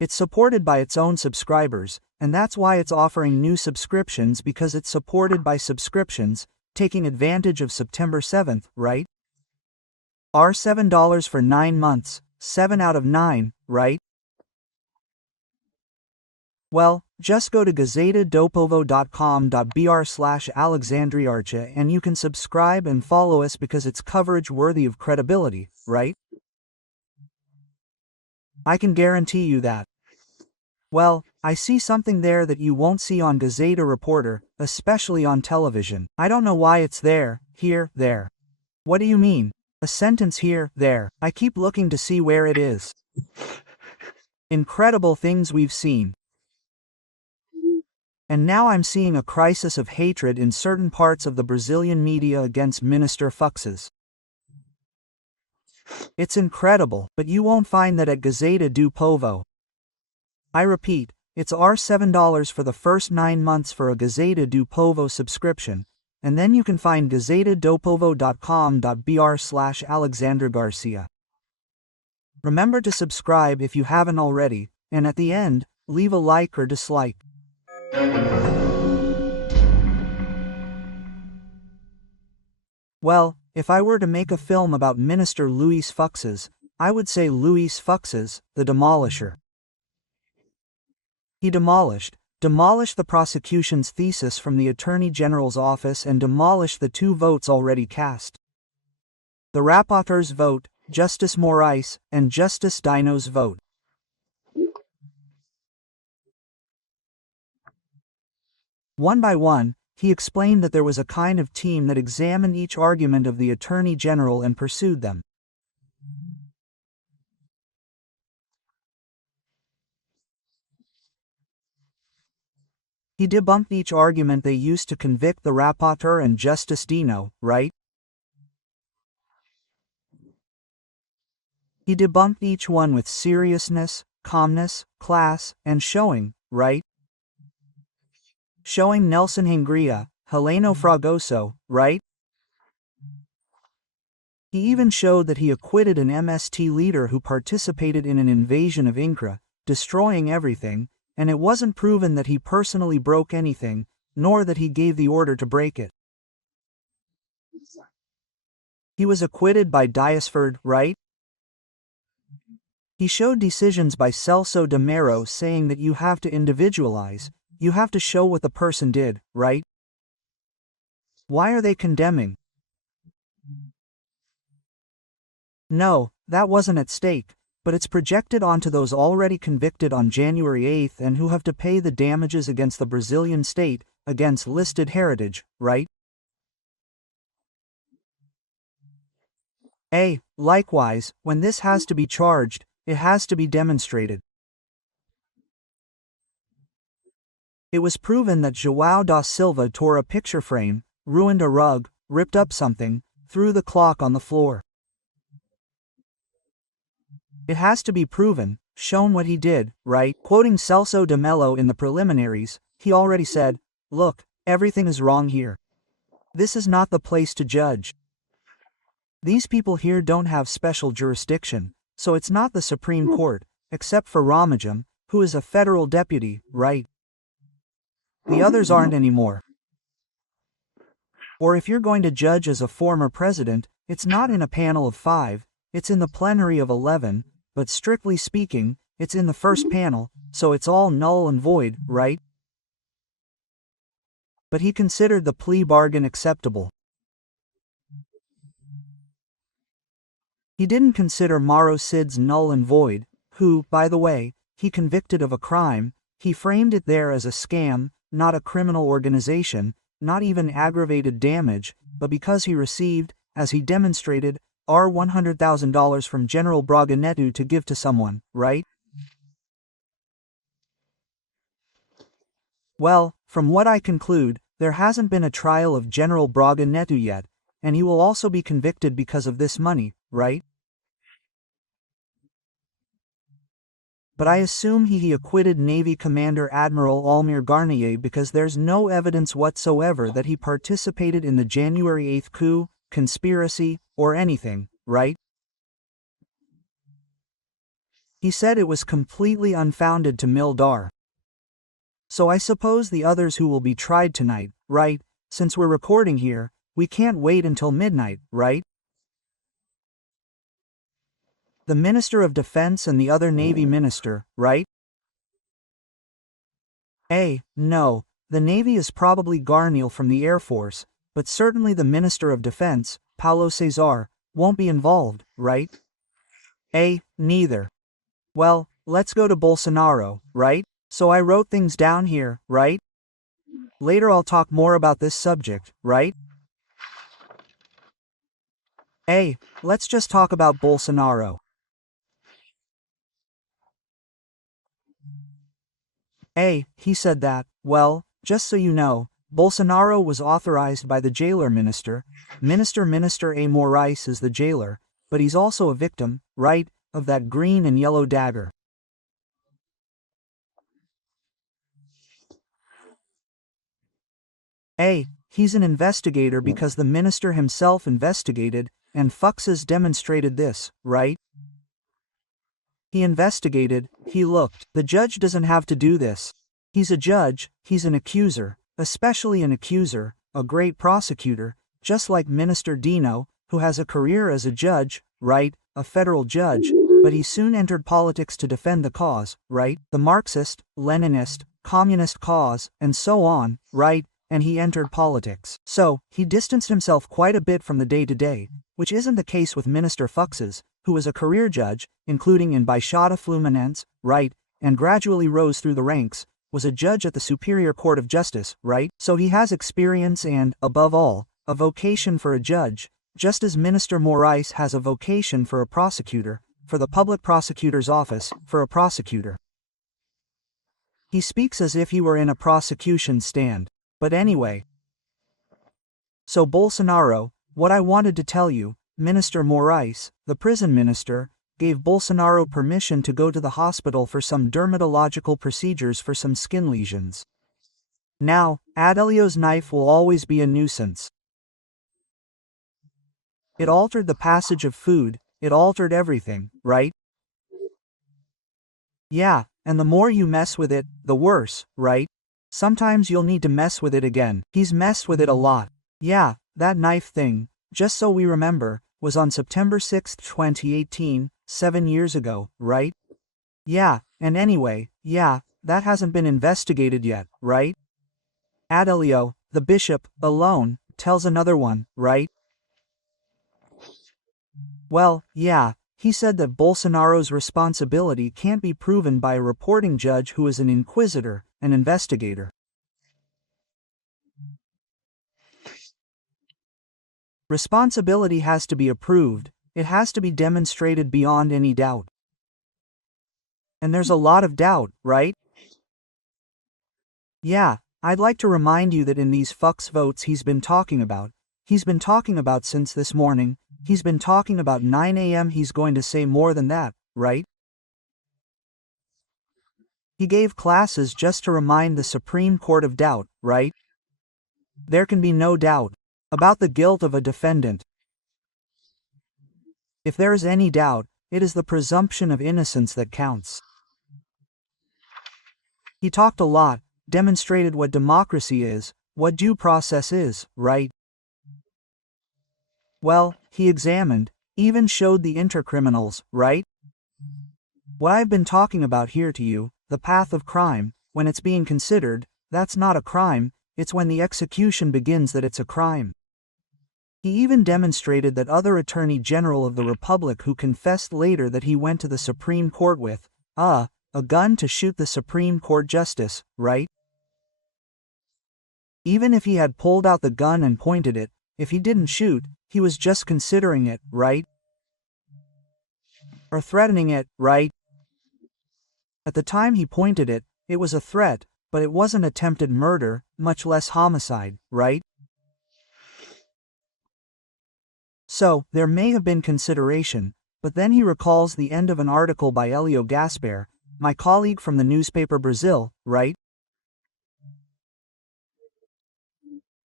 It's supported by its own subscribers, and that's why it's offering new subscriptions, because it's supported by subscriptions, taking advantage of September 7th, right? Are $7 for 9 months, 7 out of 9, right? Well, just go to gazetadopovo.com.br/alexandriarcha and you can subscribe and follow us because it's coverage worthy of credibility, right? I can guarantee you that. Well, I see something there that you won't see on Gazeta Reporter, especially on television. I don't know why it's there, here, there. What do you mean? A sentence here, there. I keep looking to see where it is. Incredible things we've seen. And now I'm seeing a crisis of hatred in certain parts of the Brazilian media against Minister Fuxes. It's incredible, but you won't find that at Gazeta do Povo. I repeat, it's $7 for the first 9 months for a Gazeta do Povo subscription, and then you can find gazetadopovo.com.br/Alexander Garcia. Remember to subscribe if you haven't already, and at the end, leave a like or dislike. Well, if I were to make a film about Minister Luis Fuxes, I would say Luis Fuxes, the Demolisher. He demolished the prosecution's thesis from the Attorney General's office and demolished the 2 votes already cast. The rapporteur's vote, Justice Morais, and Justice Dino's vote. One by one, He explained that there was a kind of team that examined each argument of the Attorney General and pursued them. He debunked each argument they used to convict the rapporteur and Justice Dino, right? He debunked each one with seriousness, calmness, class, and showing, right? Showing Nelson Hungria, Heleno Fragoso, right? He even showed that he acquitted an MST leader who participated in an invasion of Incra, destroying everything, and it wasn't proven that he personally broke anything, nor that he gave the order to break it. He was acquitted by Diasford, right? He showed decisions by Celso de Mero saying that you have to individualize, you have to show what the person did, right? Why are they condemning? No, that wasn't at stake, but it's projected onto those already convicted on January 8th and who have to pay the damages against the Brazilian state, against listed heritage, right? Likewise, when this has to be charged, it has to be demonstrated. It was proven that João da Silva tore a picture frame, ruined a rug, ripped up something, threw the clock on the floor. It has to be proven, shown what he did, right? Quoting Celso de Mello in the preliminaries, he already said, "Look, everything is wrong here. This is not the place to judge. These people here don't have special jurisdiction, so it's not the Supreme Court, except for Ramajam, who is a federal deputy, right? The others aren't anymore. Or if you're going to judge as a former president, it's not in a panel of 5, it's in the plenary of 11, but strictly speaking, it's in the first panel, so it's all null and void, right?" But he considered the plea bargain acceptable. He didn't consider Mauro Cid's null and void, who, by the way, he convicted of a crime. He framed it there as a scam, not a criminal organization, not even aggravated damage, but because he received, as he demonstrated, $100,000 from General Braga Neto to give to someone, right? Well, from what I conclude, there hasn't been a trial of General Braga Neto yet, and he will also be convicted because of this money, right? But I assume he acquitted Navy Commander Admiral Almir Garnier because there's no evidence whatsoever that he participated in the January 8th coup, conspiracy, or anything, right? He said it was completely unfounded to Mildar. So I suppose the others who will be tried tonight, right? Since we're recording here, we can't wait until midnight, right? The Minister of Defense and the other Navy minister, right? No, the Navy is probably Garnier from the Air Force, but certainly the Minister of Defense, Paulo Cesar, won't be involved, right? Neither. Well, let's go to Bolsonaro, right? So I wrote things down here, right? Later I'll talk more about this subject, right? Let's just talk about Bolsonaro. He said that, well, just so you know, Bolsonaro was authorized by the jailer minister. Minister A. Moraes is the jailer, but he's also a victim, right, of that green and yellow dagger. He's an investigator because the minister himself investigated, and Fuchses demonstrated this, right? He investigated, he looked. The judge doesn't have to do this. He's a judge, he's an accuser, especially an accuser, a great prosecutor, just like Minister Dino, who has a career as a judge, right, a federal judge, but he soon entered politics to defend the cause, right, the Marxist, Leninist, communist cause, and so on, right, and he entered politics. So, he distanced himself quite a bit from the day-to-day, which isn't the case with Minister Fuchses, who was a career judge, including in Baixada Fluminense, right, and gradually rose through the ranks, was a judge at the Superior Court of Justice, right? So he has experience and, above all, a vocation for a judge, just as Minister Morais has a vocation for a prosecutor, for the public prosecutor's office, for a prosecutor. He speaks as if he were in a prosecution stand. But anyway. So Bolsonaro, what I wanted to tell you, Minister Morais, the prison minister, gave Bolsonaro permission to go to the hospital for some dermatological procedures for some skin lesions. Now, Adelio's knife will always be a nuisance. It altered the passage of food, it altered everything, right? Yeah, and the more you mess with it, the worse, right? Sometimes you'll need to mess with it again. He's messed with it a lot. Yeah, that knife thing, just so we remember, was on September 6, 2018, 7 years ago, right? Yeah, and anyway, yeah, that hasn't been investigated yet, right? Adelio, the bishop, alone, tells another one, right? Well, yeah, he said that Bolsonaro's responsibility can't be proven by a reporting judge who is an inquisitor, an investigator. Responsibility has to be approved, it has to be demonstrated beyond any doubt. And there's a lot of doubt, right? Yeah, I'd like to remind you that in these fucks votes he's been talking about since this morning, he's been talking about 9 a.m. He's going to say more than that, right? He gave classes just to remind the Supreme Court of doubt, right? There can be no doubt about the guilt of a defendant. If there is any doubt, it is the presumption of innocence that counts. He talked a lot, demonstrated what democracy is, what due process is, right? Well, he examined, even showed the intercriminals, right? What I've been talking about here to you, the path of crime, when it's being considered, that's not a crime, it's when the execution begins that it's a crime. He even demonstrated that other Attorney General of the Republic who confessed later that he went to the Supreme Court with, a gun to shoot the Supreme Court Justice, right? Even if he had pulled out the gun and pointed it, if he didn't shoot, he was just considering it, right? Or threatening it, right? At the time he pointed it, it was a threat, but it wasn't attempted murder, much less homicide, right? So, there may have been consideration, but then he recalls the end of an article by Hélio Gaspar, my colleague from the newspaper Brazil, right?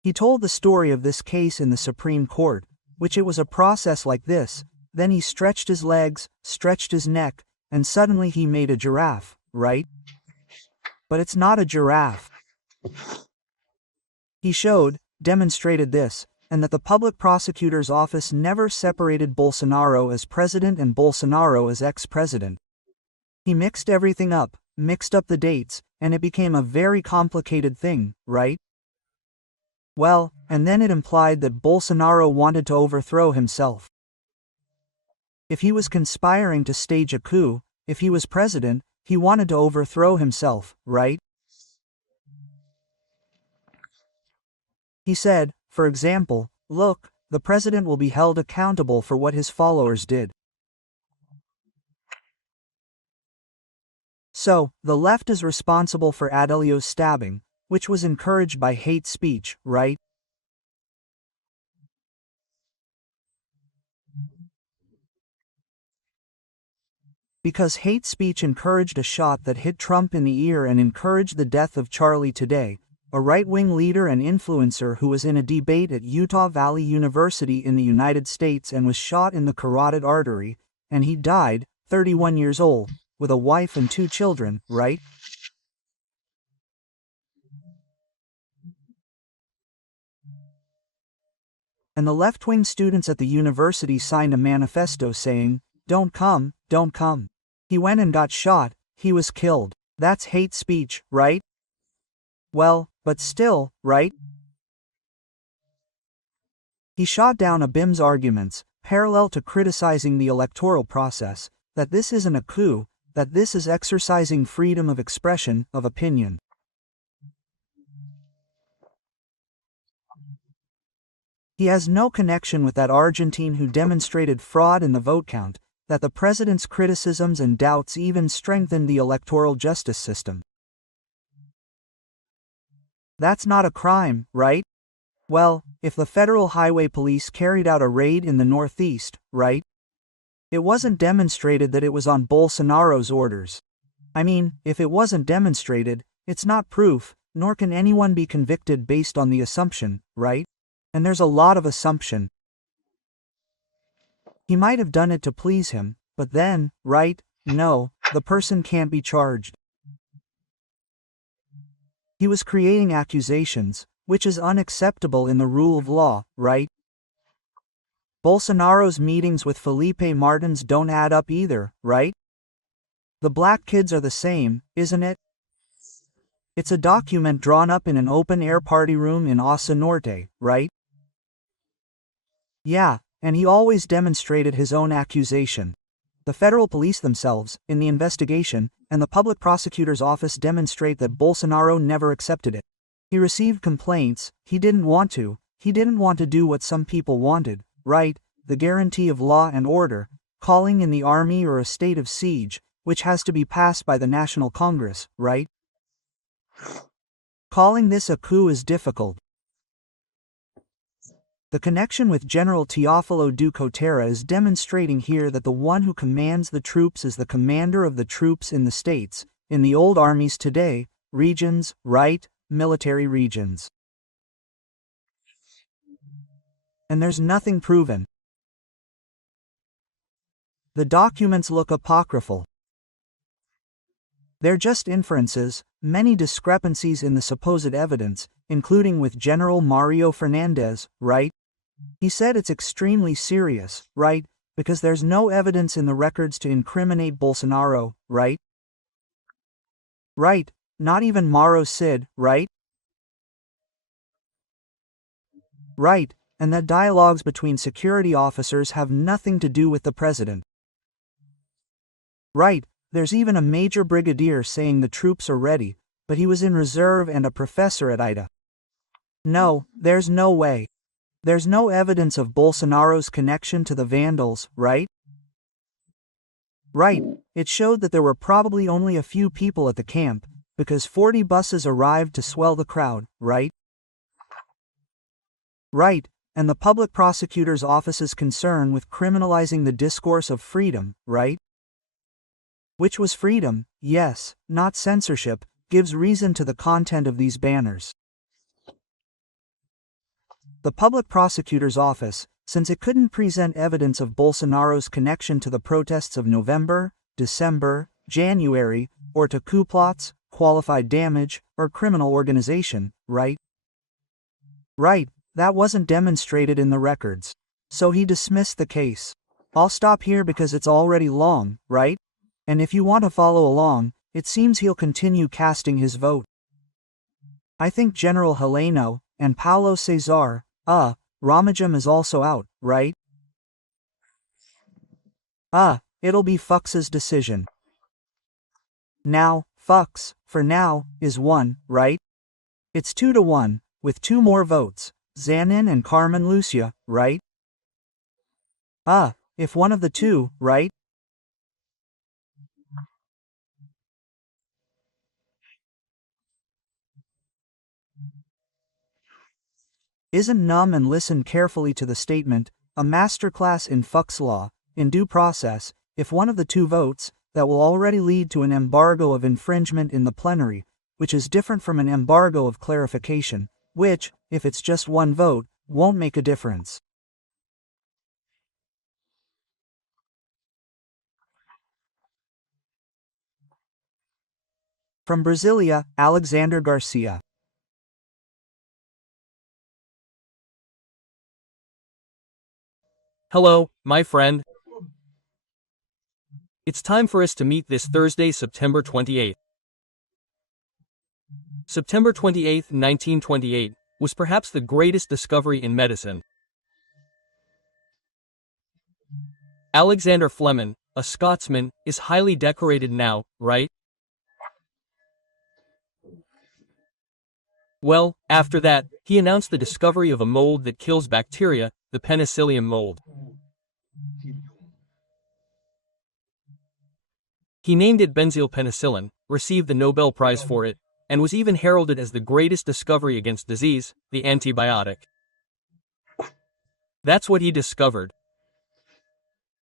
He told the story of this case in the Supreme Court, which it was a process like this, then he stretched his legs, stretched his neck, and suddenly he made a giraffe, right? But it's not a giraffe. He showed, demonstrated this, and that the public prosecutor's office never separated Bolsonaro as president and Bolsonaro as ex-president. He mixed everything up, mixed up the dates, and it became a very complicated thing, right? Well, and then it implied that Bolsonaro wanted to overthrow himself. If he was conspiring to stage a coup, if he was president, he wanted to overthrow himself, right? He said, for example, look, the president will be held accountable for what his followers did. So, the left is responsible for Adelio's stabbing, which was encouraged by hate speech, right? Because hate speech encouraged a shot that hit Trump in the ear and encouraged the death of Charlie Today, a right-wing leader and influencer who was in a debate at Utah Valley University in the United States and was shot in the carotid artery, and he died, 31 years old, with a wife and 2 children, right? And the left-wing students at the university signed a manifesto saying, "Don't come, don't come." He went and got shot, he was killed. That's hate speech, right? Well, but still, right? He shot down Abim's arguments, parallel to criticizing the electoral process, that this isn't a coup, that this is exercising freedom of expression, of opinion. He has no connection with that Argentine who demonstrated fraud in the vote count, that the president's criticisms and doubts even strengthened the electoral justice system. That's not a crime, right? Well, if the Federal Highway Police carried out a raid in the Northeast, right? It wasn't demonstrated that it was on Bolsonaro's orders. I mean, if it wasn't demonstrated, it's not proof, nor can anyone be convicted based on the assumption, right? And there's a lot of assumption. He might have done it to please him, but then, right? No, the person can't be charged. He was creating accusations, which is unacceptable in the rule of law, right? Bolsonaro's meetings with Felipe Martins don't add up either, right? The black kids are the same, isn't it? It's a document drawn up in an open-air party room in Osa Norte, right? Yeah, and he always demonstrated his own accusation. The federal police themselves, in the investigation, and the public prosecutor's office demonstrate that Bolsonaro never accepted it. He received complaints, he didn't want to do what some people wanted, right? The guarantee of law and order, calling in the army or a state of siege, which has to be passed by the National Congress, right? Calling this a coup is difficult. The connection with General Teófilo Ducotera is demonstrating here that the one who commands the troops is the commander of the troops in the states, in the old armies today, regions, right, military regions. And there's nothing proven. The documents look apocryphal. They're just inferences, many discrepancies in the supposed evidence, including with General Mario Fernandez, right? He said it's extremely serious, right, because there's no evidence in the records to incriminate Bolsonaro, right? Right, not even Mauro Cid, right? Right, and that dialogues between security officers have nothing to do with the president. Right, there's even a major brigadier saying the troops are ready, but he was in reserve and a professor at IDA. No, there's no way. There's no evidence of Bolsonaro's connection to the vandals, right? Right, it showed that there were probably only a few people at the camp, because 40 buses arrived to swell the crowd, right? Right, and the public prosecutor's office's concern with criminalizing the discourse of freedom, right? Which was freedom, yes, not censorship, gives reason to the content of these banners. The public prosecutor's office, since it couldn't present evidence of Bolsonaro's connection to the protests of November, December, January, or to coup plots, qualified damage, or criminal organization, right? Right, that wasn't demonstrated in the records. So he dismissed the case. I'll stop here because it's already long, right? And if you want to follow along, it seems he'll continue casting his vote. I think General Heleno, and Paulo Cesar, Ramajam is also out, right? It'll be Fuchs's decision. Now, Fux, for now, is 1, right? It's 2-1, with 2 more votes, Zanin and Carmen Lucia, right? If one of the two, right? Isn't numb and listen carefully to the statement, a masterclass in Fuchs law, in due process, if one of the 2 votes, that will already lead to an embargo of infringement in the plenary, which is different from an embargo of clarification, which, if it's just 1 vote, won't make a difference. From Brasilia, Alexander Garcia. Hello, my friend. It's time for us to meet this Thursday, September 28th. September 28th, 1928, was perhaps the greatest discovery in medicine. Alexander Fleming, a Scotsman, is highly decorated now, right? Well, after that, he announced the discovery of a mold that kills bacteria, the penicillium mold. He named it benzylpenicillin, received the Nobel Prize for it, and was even heralded as the greatest discovery against disease, the antibiotic. That's what he discovered.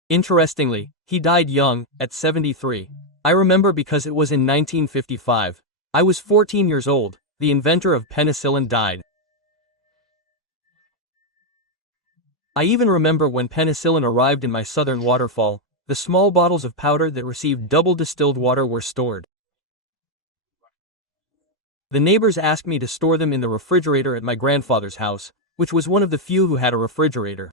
Interestingly, he died young, at 73. I remember because it was in 1955. I was 14 years old, the inventor of penicillin died. I even remember when penicillin arrived in my southern waterfall, the small bottles of powder that received double distilled water were stored. The neighbors asked me to store them in the refrigerator at my grandfather's house, which was one of the few who had a refrigerator.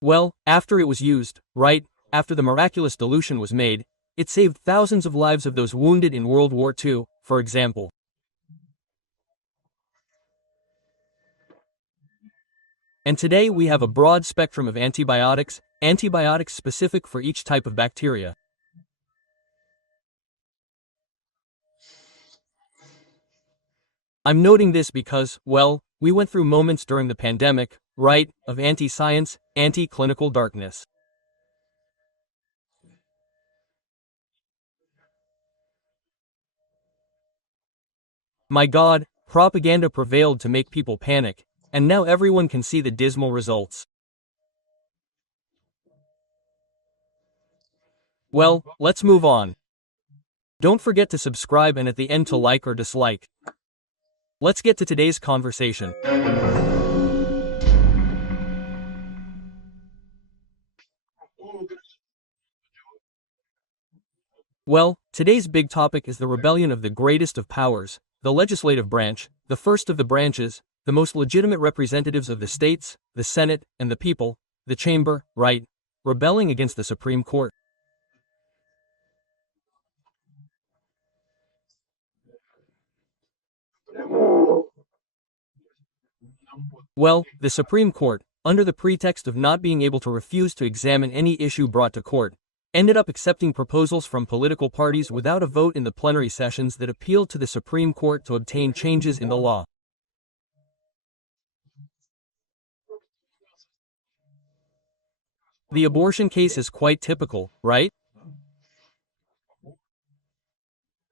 Well, after it was used, right, after the miraculous dilution was made, it saved thousands of lives of those wounded in World War II, for example. And today we have a broad spectrum of antibiotics specific for each type of bacteria. I'm noting this because, well, we went through moments during the pandemic, right, of anti-science, anti-clinical darkness. My God, propaganda prevailed to make people panic, and now everyone can see the dismal results. Well, let's move on. Don't forget to subscribe and at the end to like or dislike. Let's get to today's conversation. Well, today's big topic is the rebellion of the greatest of powers, the legislative branch, the first of the branches, the most legitimate representatives of the states, the Senate, and the people, the chamber, right, rebelling against the Supreme Court. Well, the Supreme Court, under the pretext of not being able to refuse to examine any issue brought to court, ended up accepting proposals from political parties without a vote in the plenary sessions that appealed to the Supreme Court to obtain changes in the law. The abortion case is quite typical, right?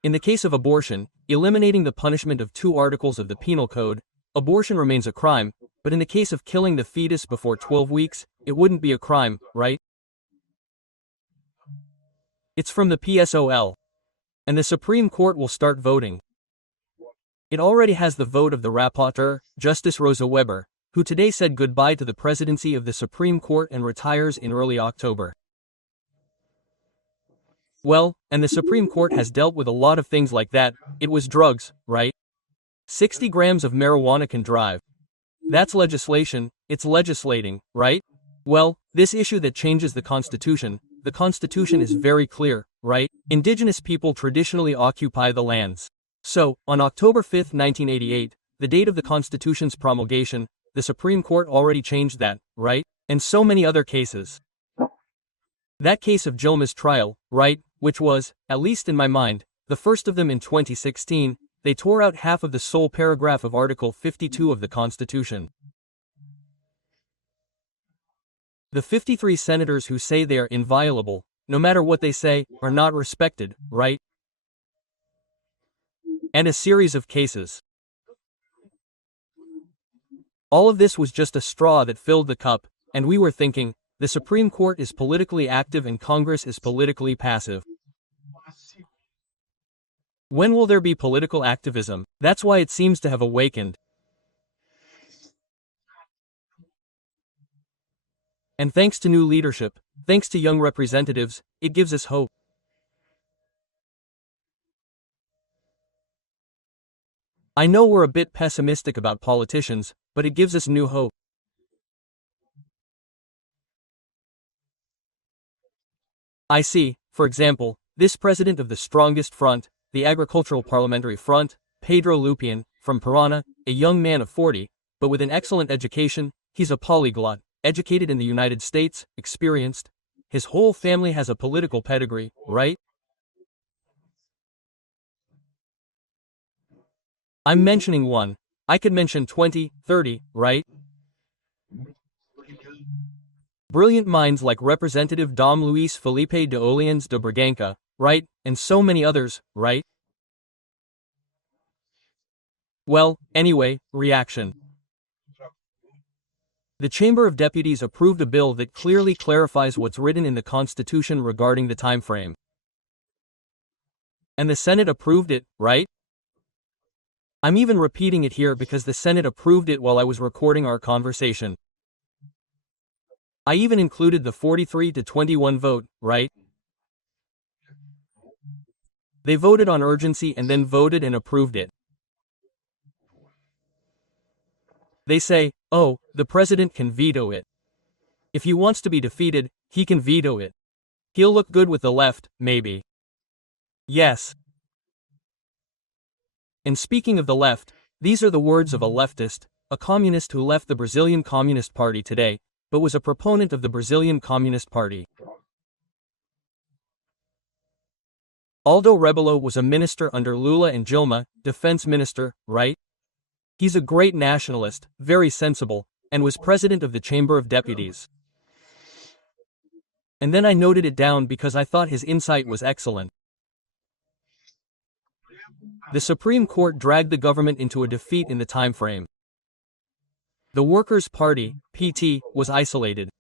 In the case of abortion, eliminating the punishment of 2 articles of the Penal Code, abortion remains a crime, but in the case of killing the fetus before 12 weeks, it wouldn't be a crime, right? It's from the PSOL. And the Supreme Court will start voting. It already has the vote of the rapporteur, Justice Rosa Weber, who today said goodbye to the presidency of the Supreme Court and retires in early October. Well, and the Supreme Court has dealt with a lot of things like that. It was drugs, right? 60 grams of marijuana can drive. That's legislation, it's legislating, right? Well, this issue that changes the Constitution is very clear, right? Indigenous people traditionally occupy the lands. So, on October 5, 1988, the date of the Constitution's promulgation, the Supreme Court already changed that, right? And so many other cases. That case of Jilma's trial, right, which was, at least in my mind, the first of them in 2016, they tore out half of the sole paragraph of Article 52 of the Constitution. The 53 senators who say they are inviolable, no matter what they say, are not respected, right? And a series of cases. All of this was just a straw that filled the cup, and we were thinking, the Supreme Court is politically active and Congress is politically passive. When will there be political activism? That's why it seems to have awakened. And thanks to new leadership, thanks to young representatives, it gives us hope. I know we're a bit pessimistic about politicians, but it gives us new hope. I see, for example, this president of the strongest front, the Agricultural Parliamentary Front, Pedro Lupian, from Parana, a young man of 40, but with an excellent education, he's a polyglot, educated in the United States, experienced. His whole family has a political pedigree, right? I'm mentioning one. I could mention 20, 30, right? Brilliant minds like Representative Dom Luis Felipe de Orleans de Braganca, right? And so many others, right? Well, anyway, reaction. The Chamber of Deputies approved a bill that clearly clarifies what's written in the Constitution regarding the time frame. And the Senate approved it, right? I'm even repeating it here because the Senate approved it while I was recording our conversation. I even included the 43-21 vote, right? They voted on urgency and then voted and approved it. They say, oh, the president can veto it. If he wants to be defeated, he can veto it. He'll look good with the left, maybe. Yes. And speaking of the left, these are the words of a leftist, a communist who left the Brazilian Communist Party today, but was a proponent of the Brazilian Communist Party. Aldo Rebelo was a minister under Lula and Dilma, defense minister, right? He's a great nationalist, very sensible, and was president of the Chamber of Deputies. And then I noted it down because I thought his insight was excellent. The Supreme Court dragged the government into a defeat in the time frame. The Workers' Party, PT, was isolated.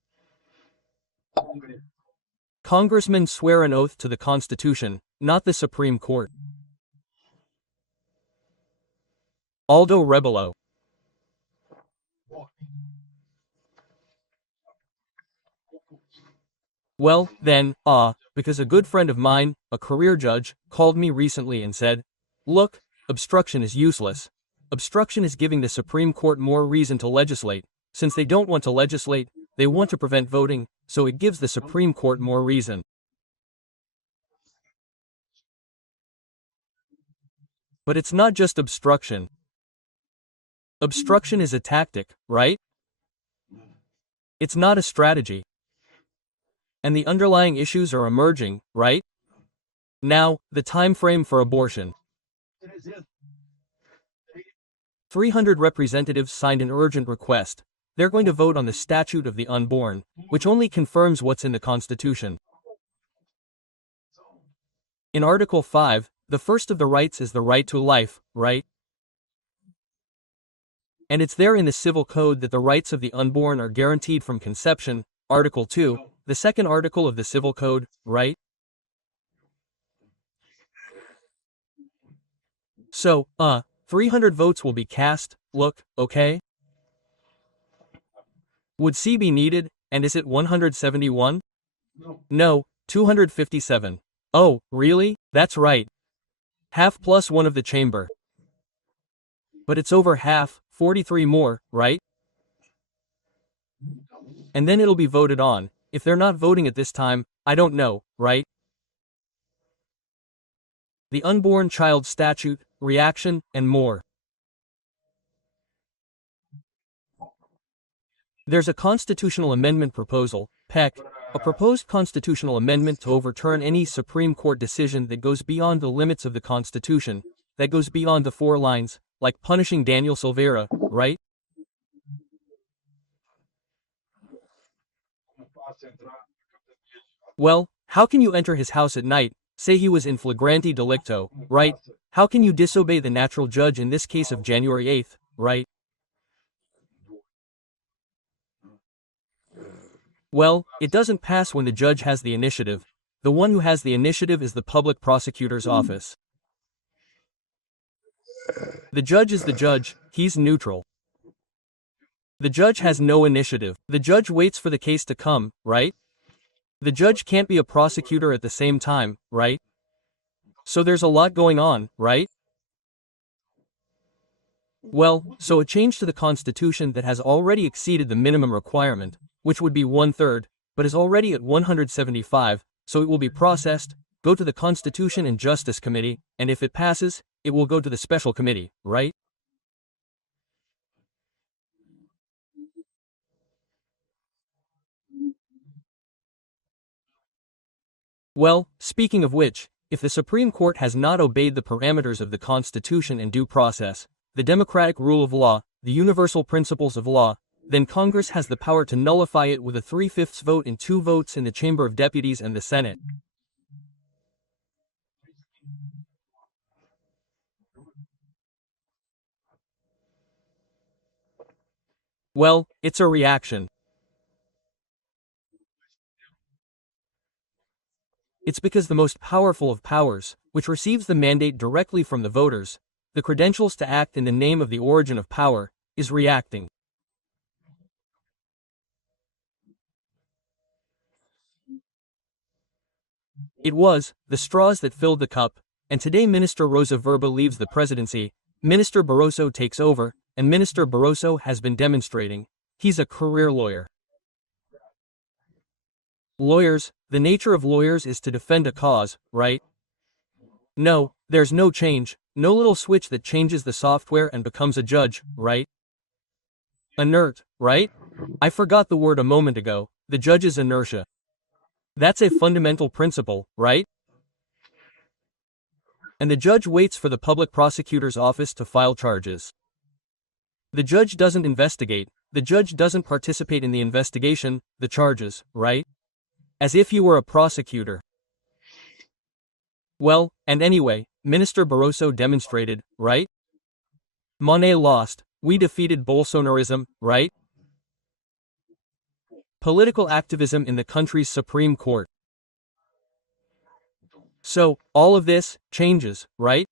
Congressmen swear an oath to the Constitution, not the Supreme Court. Aldo Rebelo. Well, then, because a good friend of mine, a career judge, called me recently and said, look, obstruction is useless. Obstruction is giving the Supreme Court more reason to legislate. Since they don't want to legislate, they want to prevent voting, so it gives the Supreme Court more reason. But it's not just obstruction. Obstruction is a tactic, right? It's not a strategy. And the underlying issues are emerging, right? Now, the time frame for abortion. 300 representatives signed an urgent request. They're going to vote on the Statute of the Unborn, which only confirms what's in the Constitution. In Article 5, the first of the rights is the right to life, right? And it's there in the Civil Code that the rights of the unborn are guaranteed from conception, Article 2, the second article of the Civil Code, right? So, 300 votes will be cast, look, okay? Would C be needed, and is it 171? No, 257. Oh, really? That's right. Half plus one of the chamber. But it's over half, 43 more, right? And then it'll be voted on. If they're not voting at this time, I don't know, right? The Unborn Child Statute, reaction, and more. There's a constitutional amendment proposal, PEC, a proposed constitutional amendment to overturn any Supreme Court decision that goes beyond the limits of the Constitution, that goes beyond the 4 lines, like punishing Daniel Silveira, right? Well, how can you enter his house at night, say he was in flagrante delicto, right? How can you disobey the natural judge in this case of January 8th, right? Well, it doesn't pass when the judge has the initiative. The one who has the initiative is the public prosecutor's office. The judge is the judge, he's neutral. The judge has no initiative. The judge waits for the case to come, right? The judge can't be a prosecutor at the same time, right? So there's a lot going on, right? Well, so a change to the Constitution that has already exceeded the minimum requirement, which would be 1/3, but is already at 175, so it will be processed, go to the Constitution and Justice Committee, and if it passes, it will go to the special committee, right? Well, speaking of which, if the Supreme Court has not obeyed the parameters of the Constitution and due process, the democratic rule of law, the universal principles of law, then Congress has the power to nullify it with a 3/5 vote and 2 votes in the Chamber of Deputies and the Senate. Well, it's a reaction. It's because the most powerful of powers, which receives the mandate directly from the voters, the credentials to act in the name of the origin of power, is reacting. It was the straws that filled the cup, and today Minister Rosa Verba leaves the presidency, Minister Barroso takes over, and Minister Barroso has been demonstrating he's a career lawyer. Lawyers, the nature of lawyers is to defend a cause, right? No, there's no change, no little switch that changes the software and becomes a judge, right? Inert, right? I forgot the word a moment ago, the judge's inertia. That's a fundamental principle, right? And the judge waits for the public prosecutor's office to file charges. The judge doesn't investigate, the judge doesn't participate in the investigation, the charges, right? As if you were a prosecutor. Well, and anyway, Minister Barroso demonstrated, right? Monet lost, we defeated Bolsonarism, right? Political activism in the country's Supreme Court. So, all of this changes, right?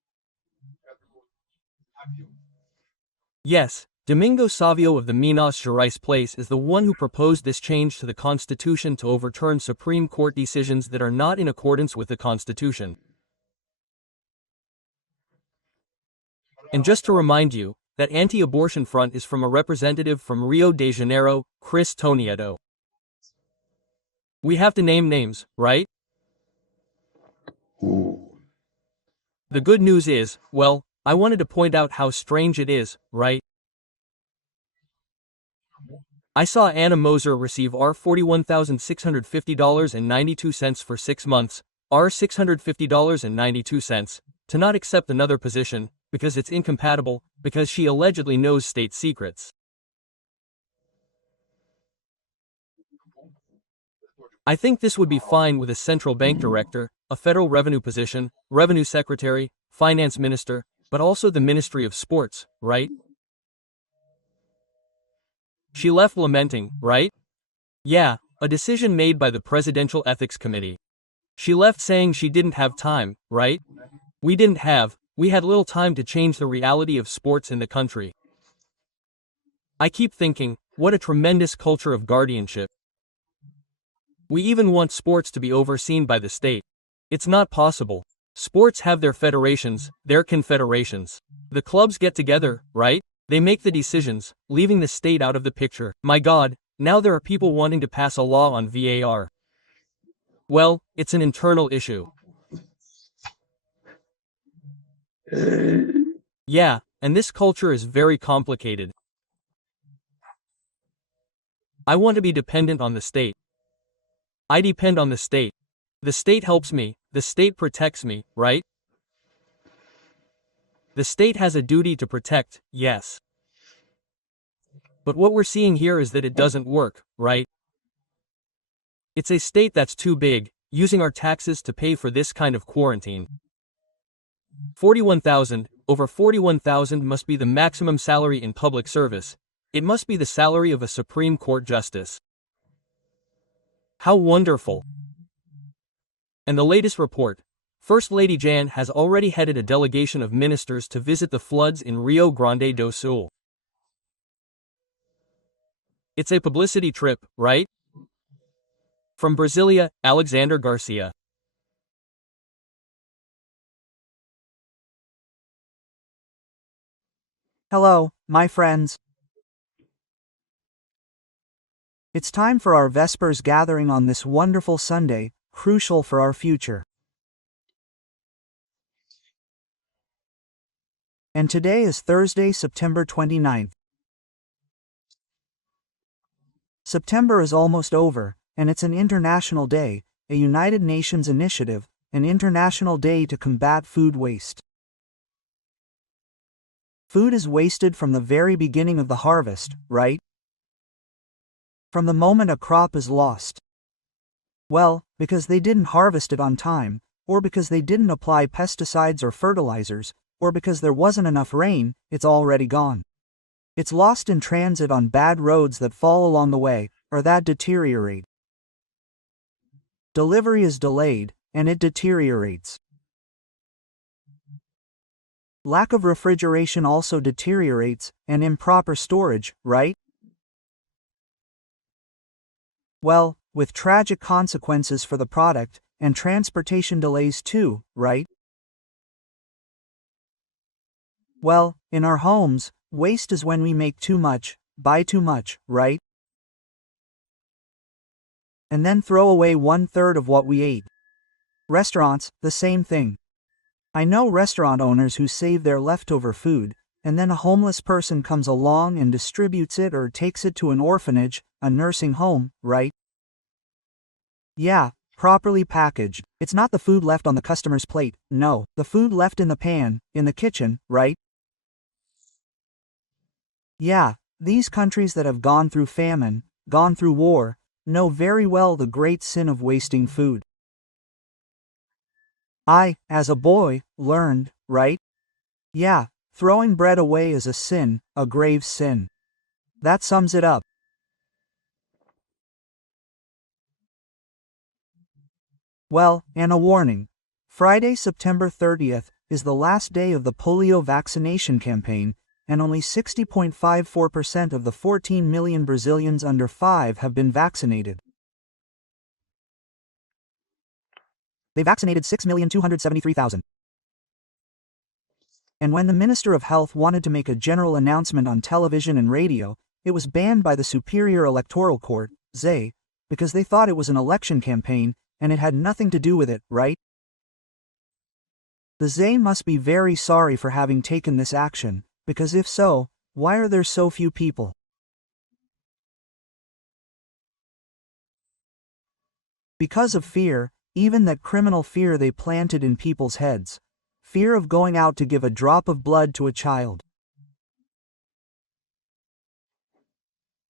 Yes, Domingo Savio of the Minas Gerais place is the one who proposed this change to the Constitution to overturn Supreme Court decisions that are not in accordance with the Constitution. And just to remind you, that anti-abortion front is from a representative from Rio de Janeiro, Chris Tonieto. We have to name names, right? The good news is, well, I wanted to point out how strange it is, right? I saw Anna Moser receive $41,650.92 for 6 months, $650.92, to not accept another position, because it's incompatible, because she allegedly knows state secrets. I think this would be fine with a central bank director, a federal revenue position, revenue secretary, finance minister, but also the Ministry of Sports, right? She left lamenting, right? Yeah, a decision made by the Presidential Ethics Committee. She left saying she didn't have time, right? We had little time to change the reality of sports in the country. I keep thinking, what a tremendous culture of guardianship. We even want sports to be overseen by the state. It's not possible. Sports have their federations, their confederations. The clubs get together, right? They make the decisions, leaving the state out of the picture. My God, now there are people wanting to pass a law on VAR. Well, it's an internal issue. Yeah, and this culture is very complicated. I want to be dependent on the state. I depend on the state. The state helps me, the state protects me, right? The state has a duty to protect, yes. But what we're seeing here is that it doesn't work, right? It's a state that's too big, using our taxes to pay for this kind of quarantine. 41,000, over 41,000 must be the maximum salary in public service. It must be the salary of a Supreme Court justice. How wonderful! And the latest report, First Lady Jan has already headed a delegation of ministers to visit the floods in Rio Grande do Sul. It's a publicity trip, right? From Brasilia, Alexander Garcia. Hello, my friends. It's time for our Vespers gathering on this wonderful Sunday, crucial for our future. And today is Thursday, September 29th. September is almost over, and it's an international day, a United Nations initiative, an international day to combat food waste. Food is wasted from the very beginning of the harvest, right? From the moment a crop is lost. Well, because they didn't harvest it on time, or because they didn't apply pesticides or fertilizers, or because there wasn't enough rain, it's already gone. It's lost in transit on bad roads that fall along the way, or that deteriorate. Delivery is delayed, and it deteriorates. Lack of refrigeration also deteriorates, and improper storage, right? Well, with tragic consequences for the product, and transportation delays too, right? Well, in our homes, waste is when we make too much, buy too much, right? And then throw away 1/3 of what we ate. Restaurants, the same thing. I know restaurant owners who save their leftover food, and then a homeless person comes along and distributes it or takes it to an orphanage, a nursing home, right? Yeah, properly packaged. It's not the food left on the customer's plate, no, the food left in the pan, in the kitchen, right? Yeah, these countries that have gone through famine, gone through war, know very well the great sin of wasting food. I, as a boy, learned, right? Yeah, throwing bread away is a sin, a grave sin. That sums it up. Well, and a warning. Friday, September 30th, is the last day of the polio vaccination campaign, and only 60.54% of the 14 million Brazilians under 5 have been vaccinated. They vaccinated 6,273,000. And when the Minister of Health wanted to make a general announcement on television and radio, it was banned by the Superior Electoral Court, ZE, because they thought it was an election campaign, and it had nothing to do with it, right? The ZE must be very sorry for having taken this action, because if so, why are there so few people? Because of fear, even that criminal fear they planted in people's heads. Fear of going out to give a drop of blood to a child.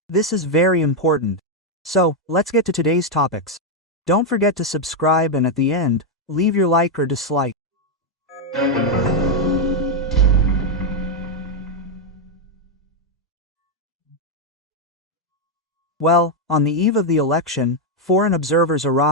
This is very important. So, let's get to today's topics. Don't forget to subscribe and at the end, leave your like or dislike. Well, on the eve of the election, foreign observers arrived.